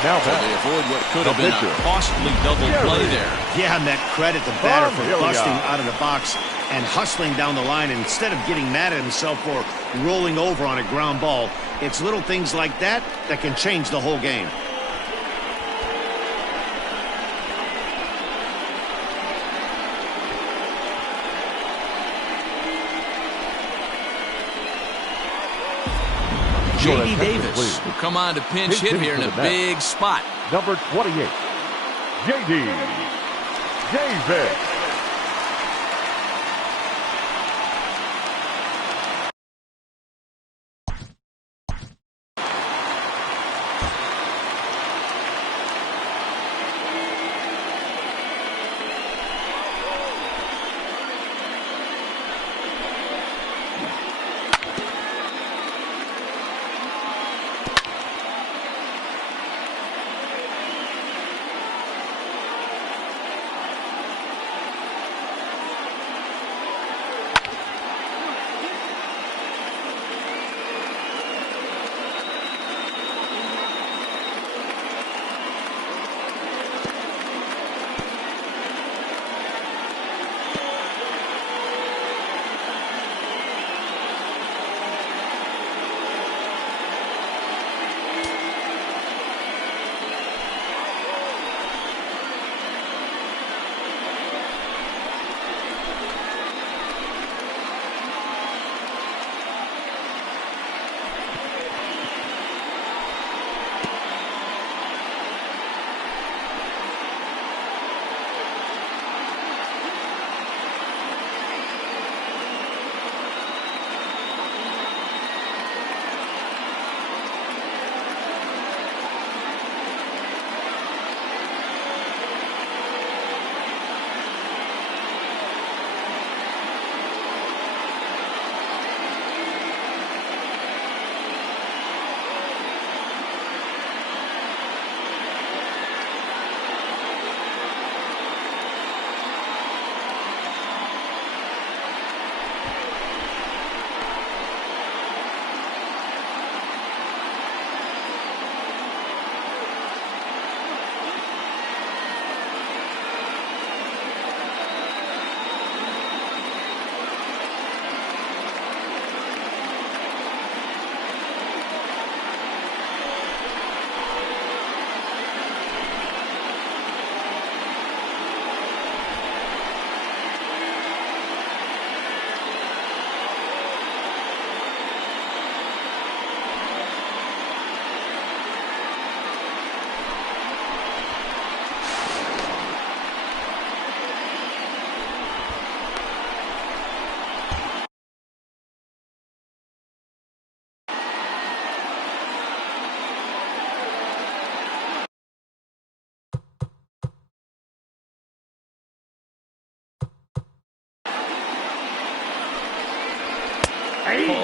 Now so they avoid what could have been a costly double play there. Yeah, and that credit the batter for busting out of the box and hustling down the line instead of getting mad at himself for rolling over on a ground ball. It's little things like that that can change the whole game. J.D. Davis will come on to pinch hit here in a big spot. Number 28, J.D. Davis.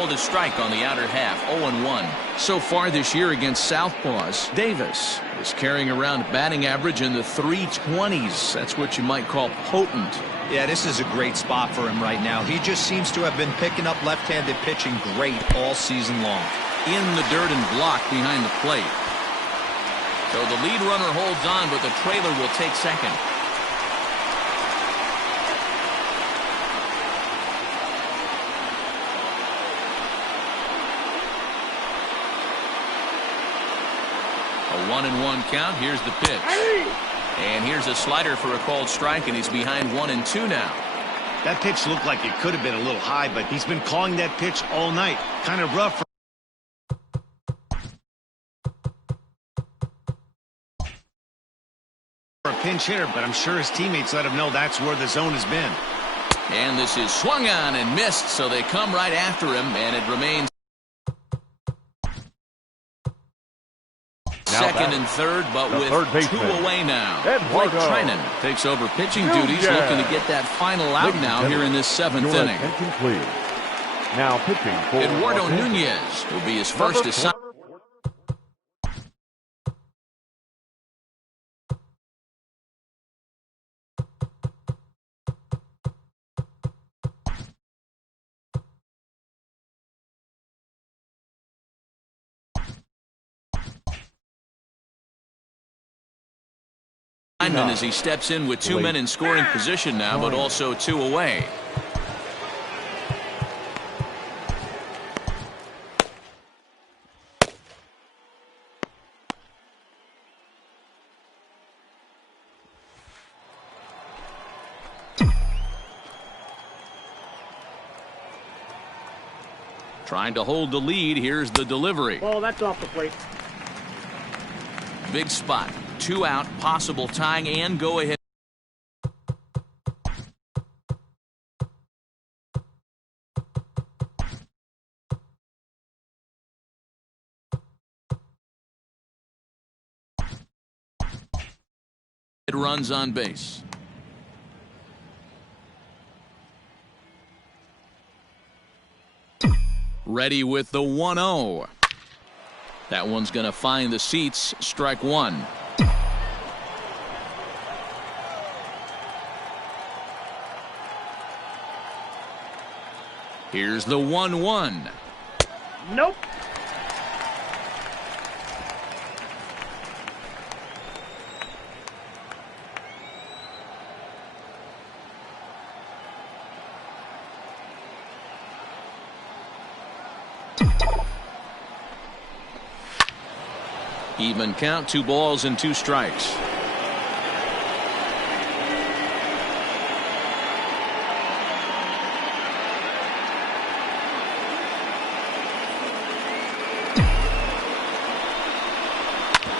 called a strike on the outer half. 0-1. So far this year against Southpaws, Davis is carrying around a batting average in the 320s. That's what you might call potent. Yeah, this is a great spot for him right now. He just seems to have been picking up left-handed pitching great all season long. In the dirt and blocked behind the plate. So the lead runner holds on, but the trailer will take second. A 1-1 count. Here's the pitch. And here's a slider for a called strike, and he's behind 1-2 now. That pitch looked like it could have been a little high, but he's been calling that pitch all night. Kind of rough for a pinch hitter, but I'm sure his teammates let him know that's where the zone has been. And this is swung on and missed, so they come right after him, and it remains second and third, but with two away now. Blake Treinen takes over pitching duties, looking to get that final out now here in this seventh inning. Now pitching for Eduardo Nunez will be his first assignment. As he steps in with two men in scoring position now, but also two away. Trying to hold the lead. Here's the delivery. Oh, that's off the plate. Big spot. 2 out, possible tying and go ahead. It runs on base. Ready with the 1-0. That one's going to find the seats. Strike one. Here's the 1-1. Nope. Even count, 2 balls and 2 strikes.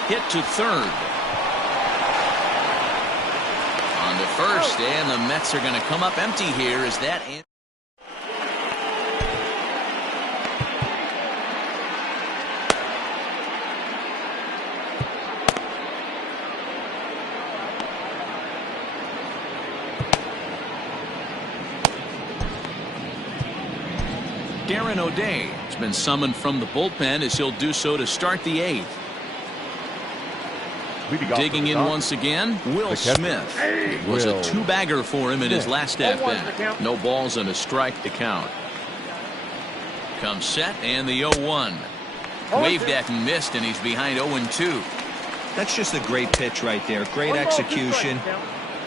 Hit to third. On to first, and the Mets are going to come up empty here as that. Darren O'Day has been summoned from the bullpen as he'll do so to start the 8th. Digging in once again, Will Smith. It was a 2-bagger for him in his last at-bat. No balls and a strike to count. Comes set and the 0-1. Waved at and missed, and he's behind 0-2. That's just a great pitch right there. Great execution.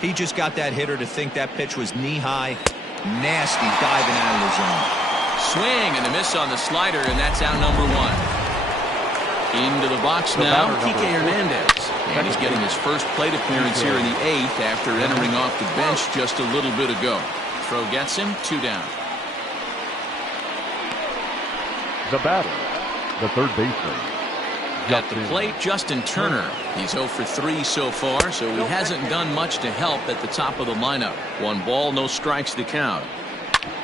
He just got that hitter to think that pitch was knee-high. Nasty diving out of the zone. Swing and a miss on the slider, and that's out number 1. Into the box now, Kike Hernandez. And he's getting his first plate appearance here in the 8th after entering off the bench just a little bit ago. Throw gets him, 2 down. The batter, the third baseman. At the plate, Justin Turner. He's 0 for 3 so far, so he hasn't done much to help at the top of the lineup. 1 ball, no strikes to count.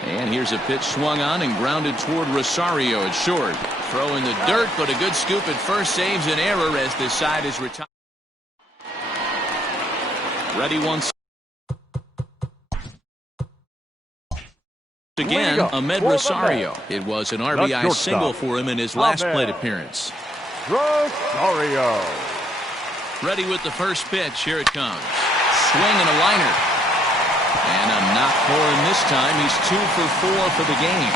And here's a pitch swung on and grounded toward Rosario at short. Throw in the dirt, but a good scoop at first saves an error as this side is retired. Ready once. Again, Ahmed Rosario. It was an RBI single for him in his last plate appearance. Rosario. Ready with the first pitch. Here it comes. Swing and a liner. And a knock for him this time. He's 2 for 4 for the game.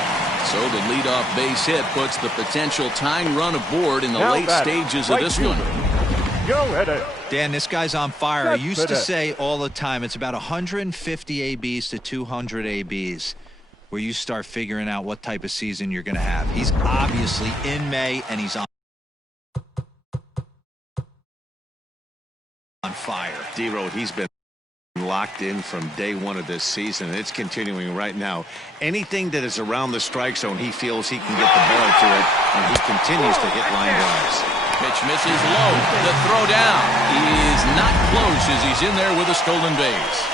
So the leadoff base hit puts the potential tying run aboard in the late stages of this one. Dan, this guy's on fire. I used to say all the time it's about 150 ABs to 200 ABs where you start figuring out what type of season you're going to have. He's obviously in May, and he's on fire. D-Road, he's been locked in from day one of this season, and it's continuing right now. Anything that is around the strike zone, he feels he can get the ball to it, and he continues to hit line drives. Pitch misses low. The throw down is not close as he's in there with a stolen base.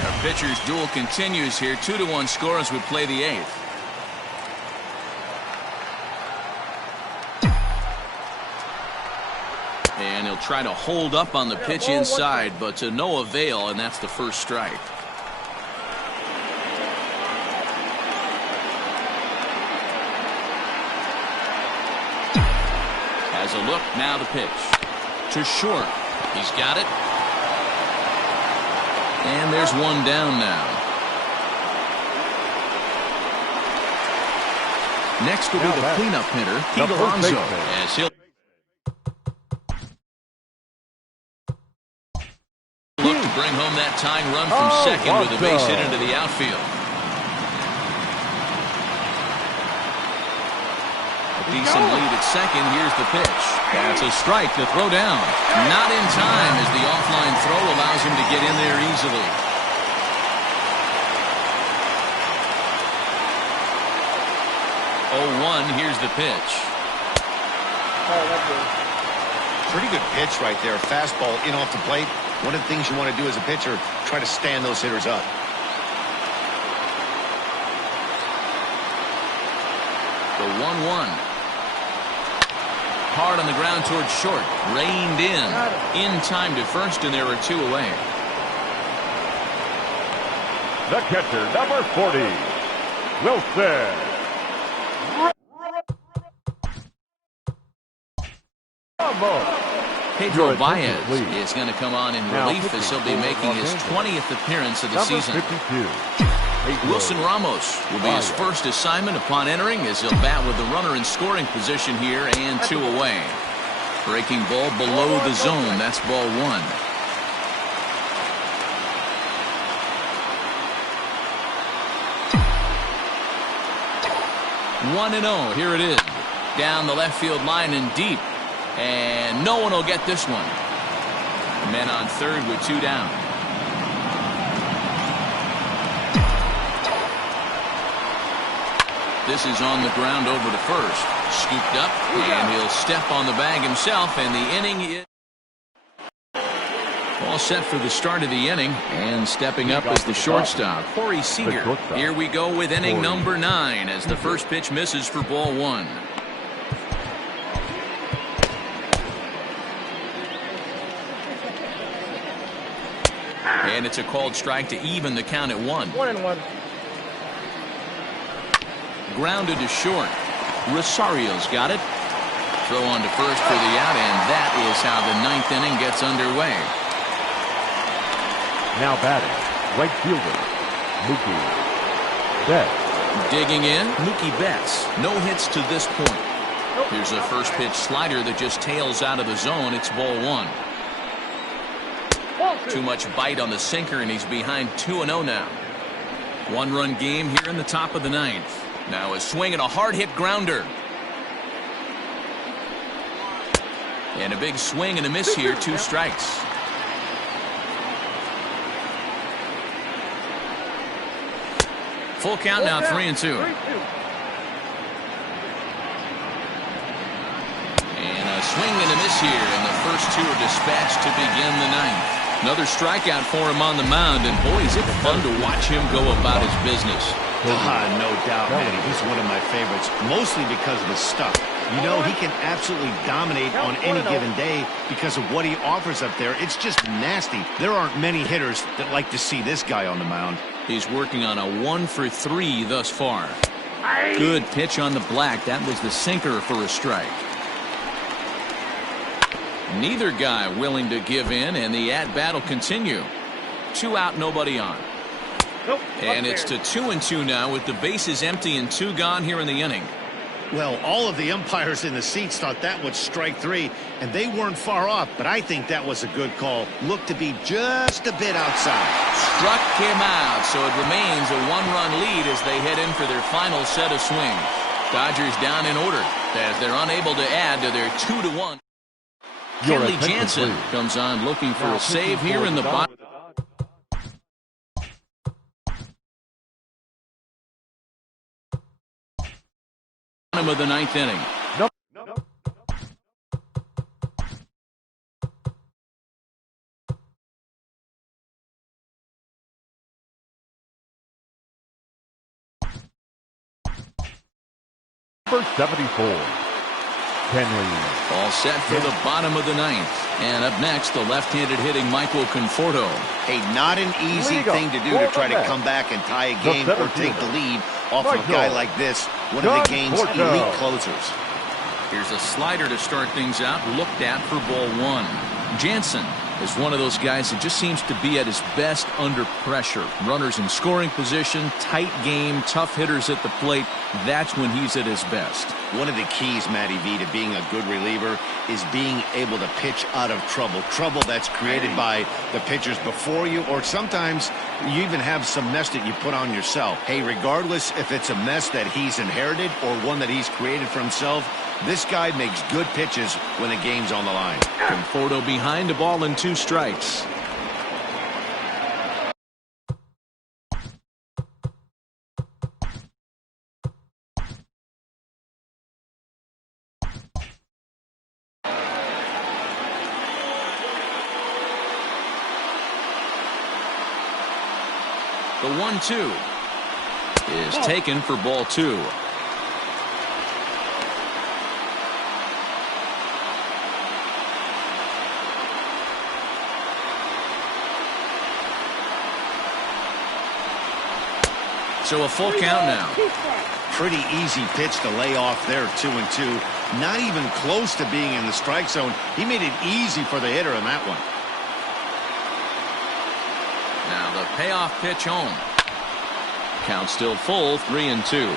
The pitcher's duel continues here. 2-1 score as we play the 8th. And he'll try to hold up on the pitch inside, but to no avail, and that's the first strike. Has a look, now the pitch. To short. He's got it. And there's one down now. Next will be the cleanup hitter, Pete Alonso, as he'll look to bring home that tying run from second with a base hit into the outfield. A decent lead at second. Here's the pitch. That's a strike to throw down. Not in time as the offline throw allows him to get in there easily. 0-1. Here's the pitch. Pretty good pitch right there. Fastball in off the plate. One of the things you want to do as a pitcher, try to stand those hitters up. The 1-1. Hard on the ground towards short. Reined in time to first, and there are 2 away. The catcher, number 40, Wilson. Pedro Baez is going to come on in relief as he'll be making his 20th appearance of the season. Wilson Ramos will be his first assignment upon entering as he'll bat with the runner in scoring position here and 2 away. Breaking ball below the zone. That's ball 1. One and 0. Here it is. Down the left field line and deep. And no one will get this one. Men on third with 2 down. This is on the ground over to first. Scooped up, and he'll step on the bag himself, and the inning is all set for the start of the inning. And stepping up is the shortstop, Corey Seager. Here we go with inning number 9 as the first pitch misses for ball 1. And it's a called strike to even the count at 1. 1-1. Grounded to short. Rosario's got it. Throw on to first for the out, and that is how the 9th inning gets underway. Now batting, right fielder, Mookie Betts. Digging in, Mookie Betts. No hits to this point. Here's a first pitch slider that just tails out of the zone. It's ball 1. Too much bite on the sinker, and he's behind 2-0 now. 1-run game here in the top of the 9th. Now a swing and a hard-hit grounder. And a big swing and a miss here. 2 strikes. Full count now, 3-2. And a swing and a miss here, and the first 2 are dispatched to begin the 9th. Another strikeout for him on the mound, and boy, is it fun to watch him go about his business. No doubt, man. He's one of my favorites, mostly because of his stuff. You know, he can absolutely dominate on any given day because of what he offers up there. It's just nasty. There aren't many hitters that like to see this guy on the mound. He's working on a 1-for-3 thus far. Good pitch on the black. That was the sinker for a strike. Neither guy willing to give in, and the at-bat will continue. 2 out, nobody on. Nope. And it's to 2-2 now with the bases empty and 2 gone here in the inning. Well, all of the umpires in the seats thought that was strike 3, and they weren't far off, but I think that was a good call. Looked to be just a bit outside. Struck him out, so it remains a 1-run lead as they head in for their final set of swings. Dodgers down in order as they're unable to add to their 2-1. Kenley Jansen comes on looking for a save here in the bottom of the 9th inning. Number 74, Kenley. All set for the bottom of the 9th. And up next, the left-handed hitting Michael Conforto. Hey, not an easy thing to do to try to come back and tie a game or take the lead off of a guy like this, one of the game's elite closers. Here's a slider to start things out, looked at for ball 1. Jansen is one of those guys that just seems to be at his best under pressure. Runners in scoring position, tight game, tough hitters at the plate. That's when he's at his best. One of the keys, Matty V, to being a good reliever is being able to pitch out of trouble. Trouble that's created by the pitchers before you, or sometimes you even have some mess that you put on yourself. Hey, regardless if it's a mess that he's inherited or one that he's created for himself, this guy makes good pitches when the game's on the line. Conforto behind the ball and 2 strikes. The 1-2 is taken for ball 2. So a full count now. Pretty easy pitch to lay off there, 2-2. Not even close to being in the strike zone. He made it easy for the hitter in that one. Now the payoff pitch home. Count still full, 3-2.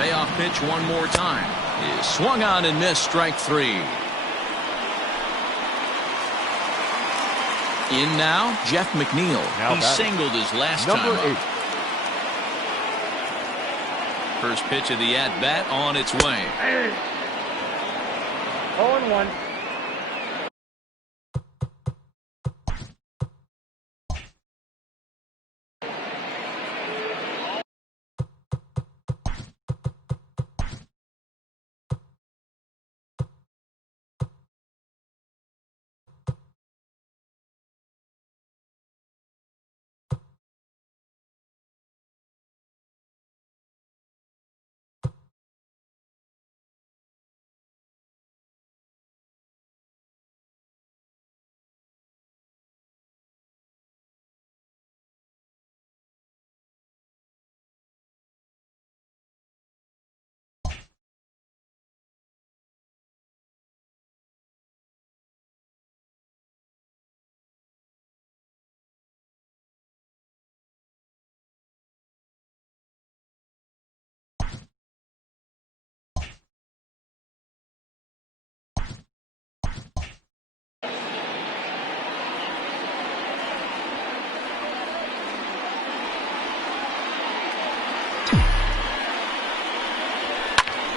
Payoff pitch one more time is swung on and missed, strike 3. In now, Jeff McNeil. He singled his last time up. First pitch of the at-bat on its way. 0-1.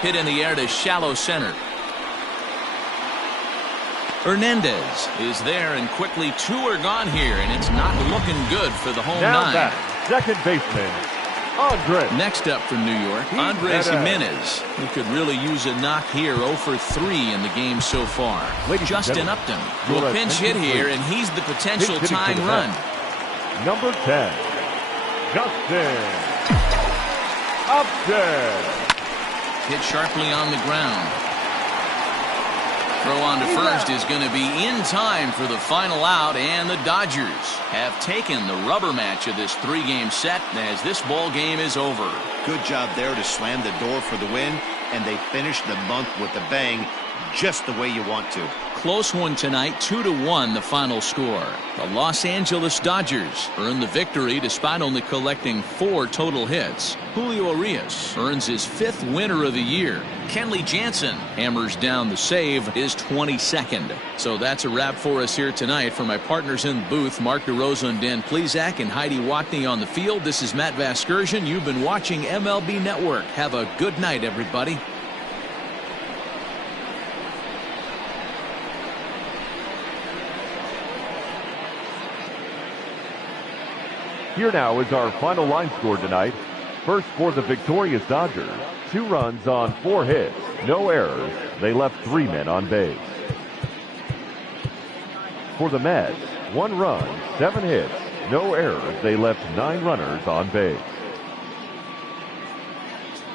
Hit in the air to shallow center. Hernandez is there, and quickly 2 are gone here, and it's not looking good for the home Now 9. batting, second baseman, Andres. Next up from New York, Andres Jimenez, who could really use a knock here. 0 for 3 in the game so far. Justin Upton will pinch hit here, and he's the potential tying run. Number 10, Justin Upton. Hit sharply on the ground. Throw on to first is going to be in time for the final out, and the Dodgers have taken the rubber match of this 3-game set as this ball game is over. Good job there to slam the door for the win, and they finished the month with a bang, just the way you want to. Close one tonight, 2-1 the final score. The Los Angeles Dodgers earn the victory despite only collecting 4 total hits. Julio Urias earns his 5th winner of the year. Kenley Jansen hammers down the save, his 22nd. So that's a wrap for us here tonight. For my partners in the booth, Mark DeRosa and Dan Plesac and Heidi Watney on the field, this is Matt Vasgersian. You've been watching MLB Network. Have a good night, everybody. Here now is our final line score tonight. First for the victorious Dodgers, 2 runs on 4 hits, no errors. They left 3 men on base. For the Mets, 1 run, 7 hits, no errors. They left 9 runners on base.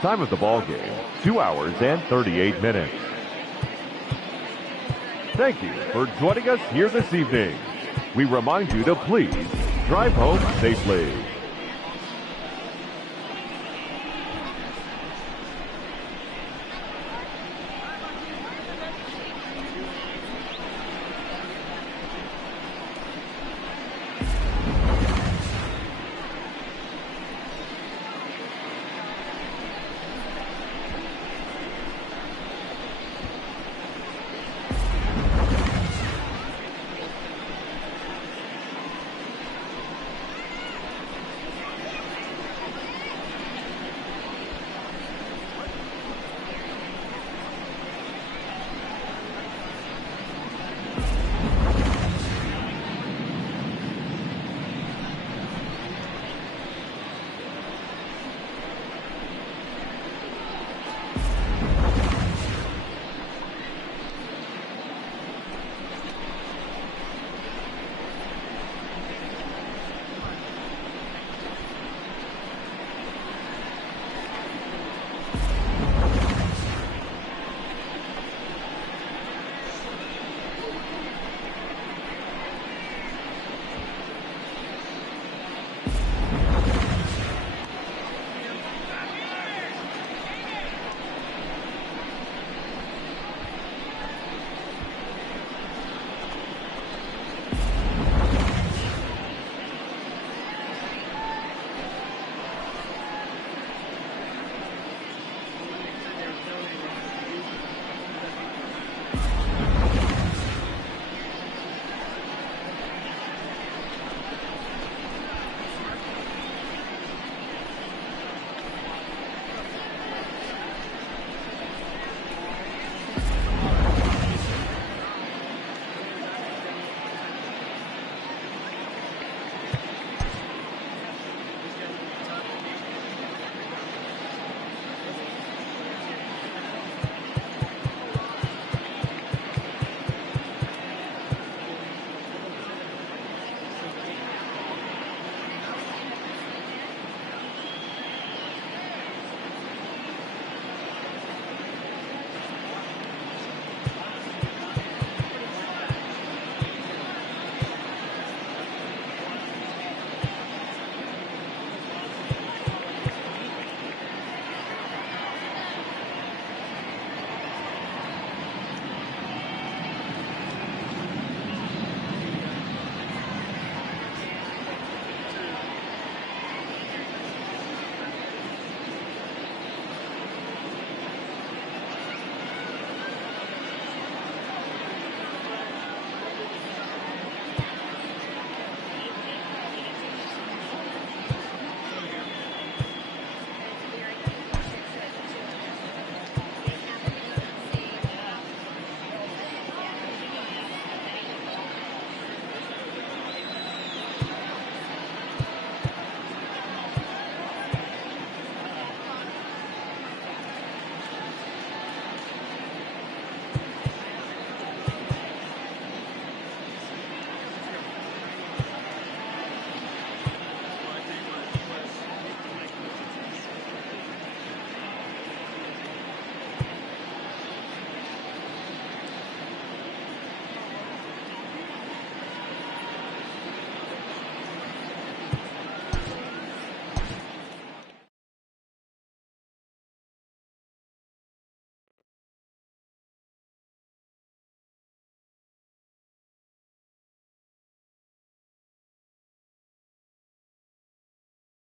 Time of the ball game, 2 hours and 38 minutes. Thank you for joining us here this evening. We remind you to please drive home safely.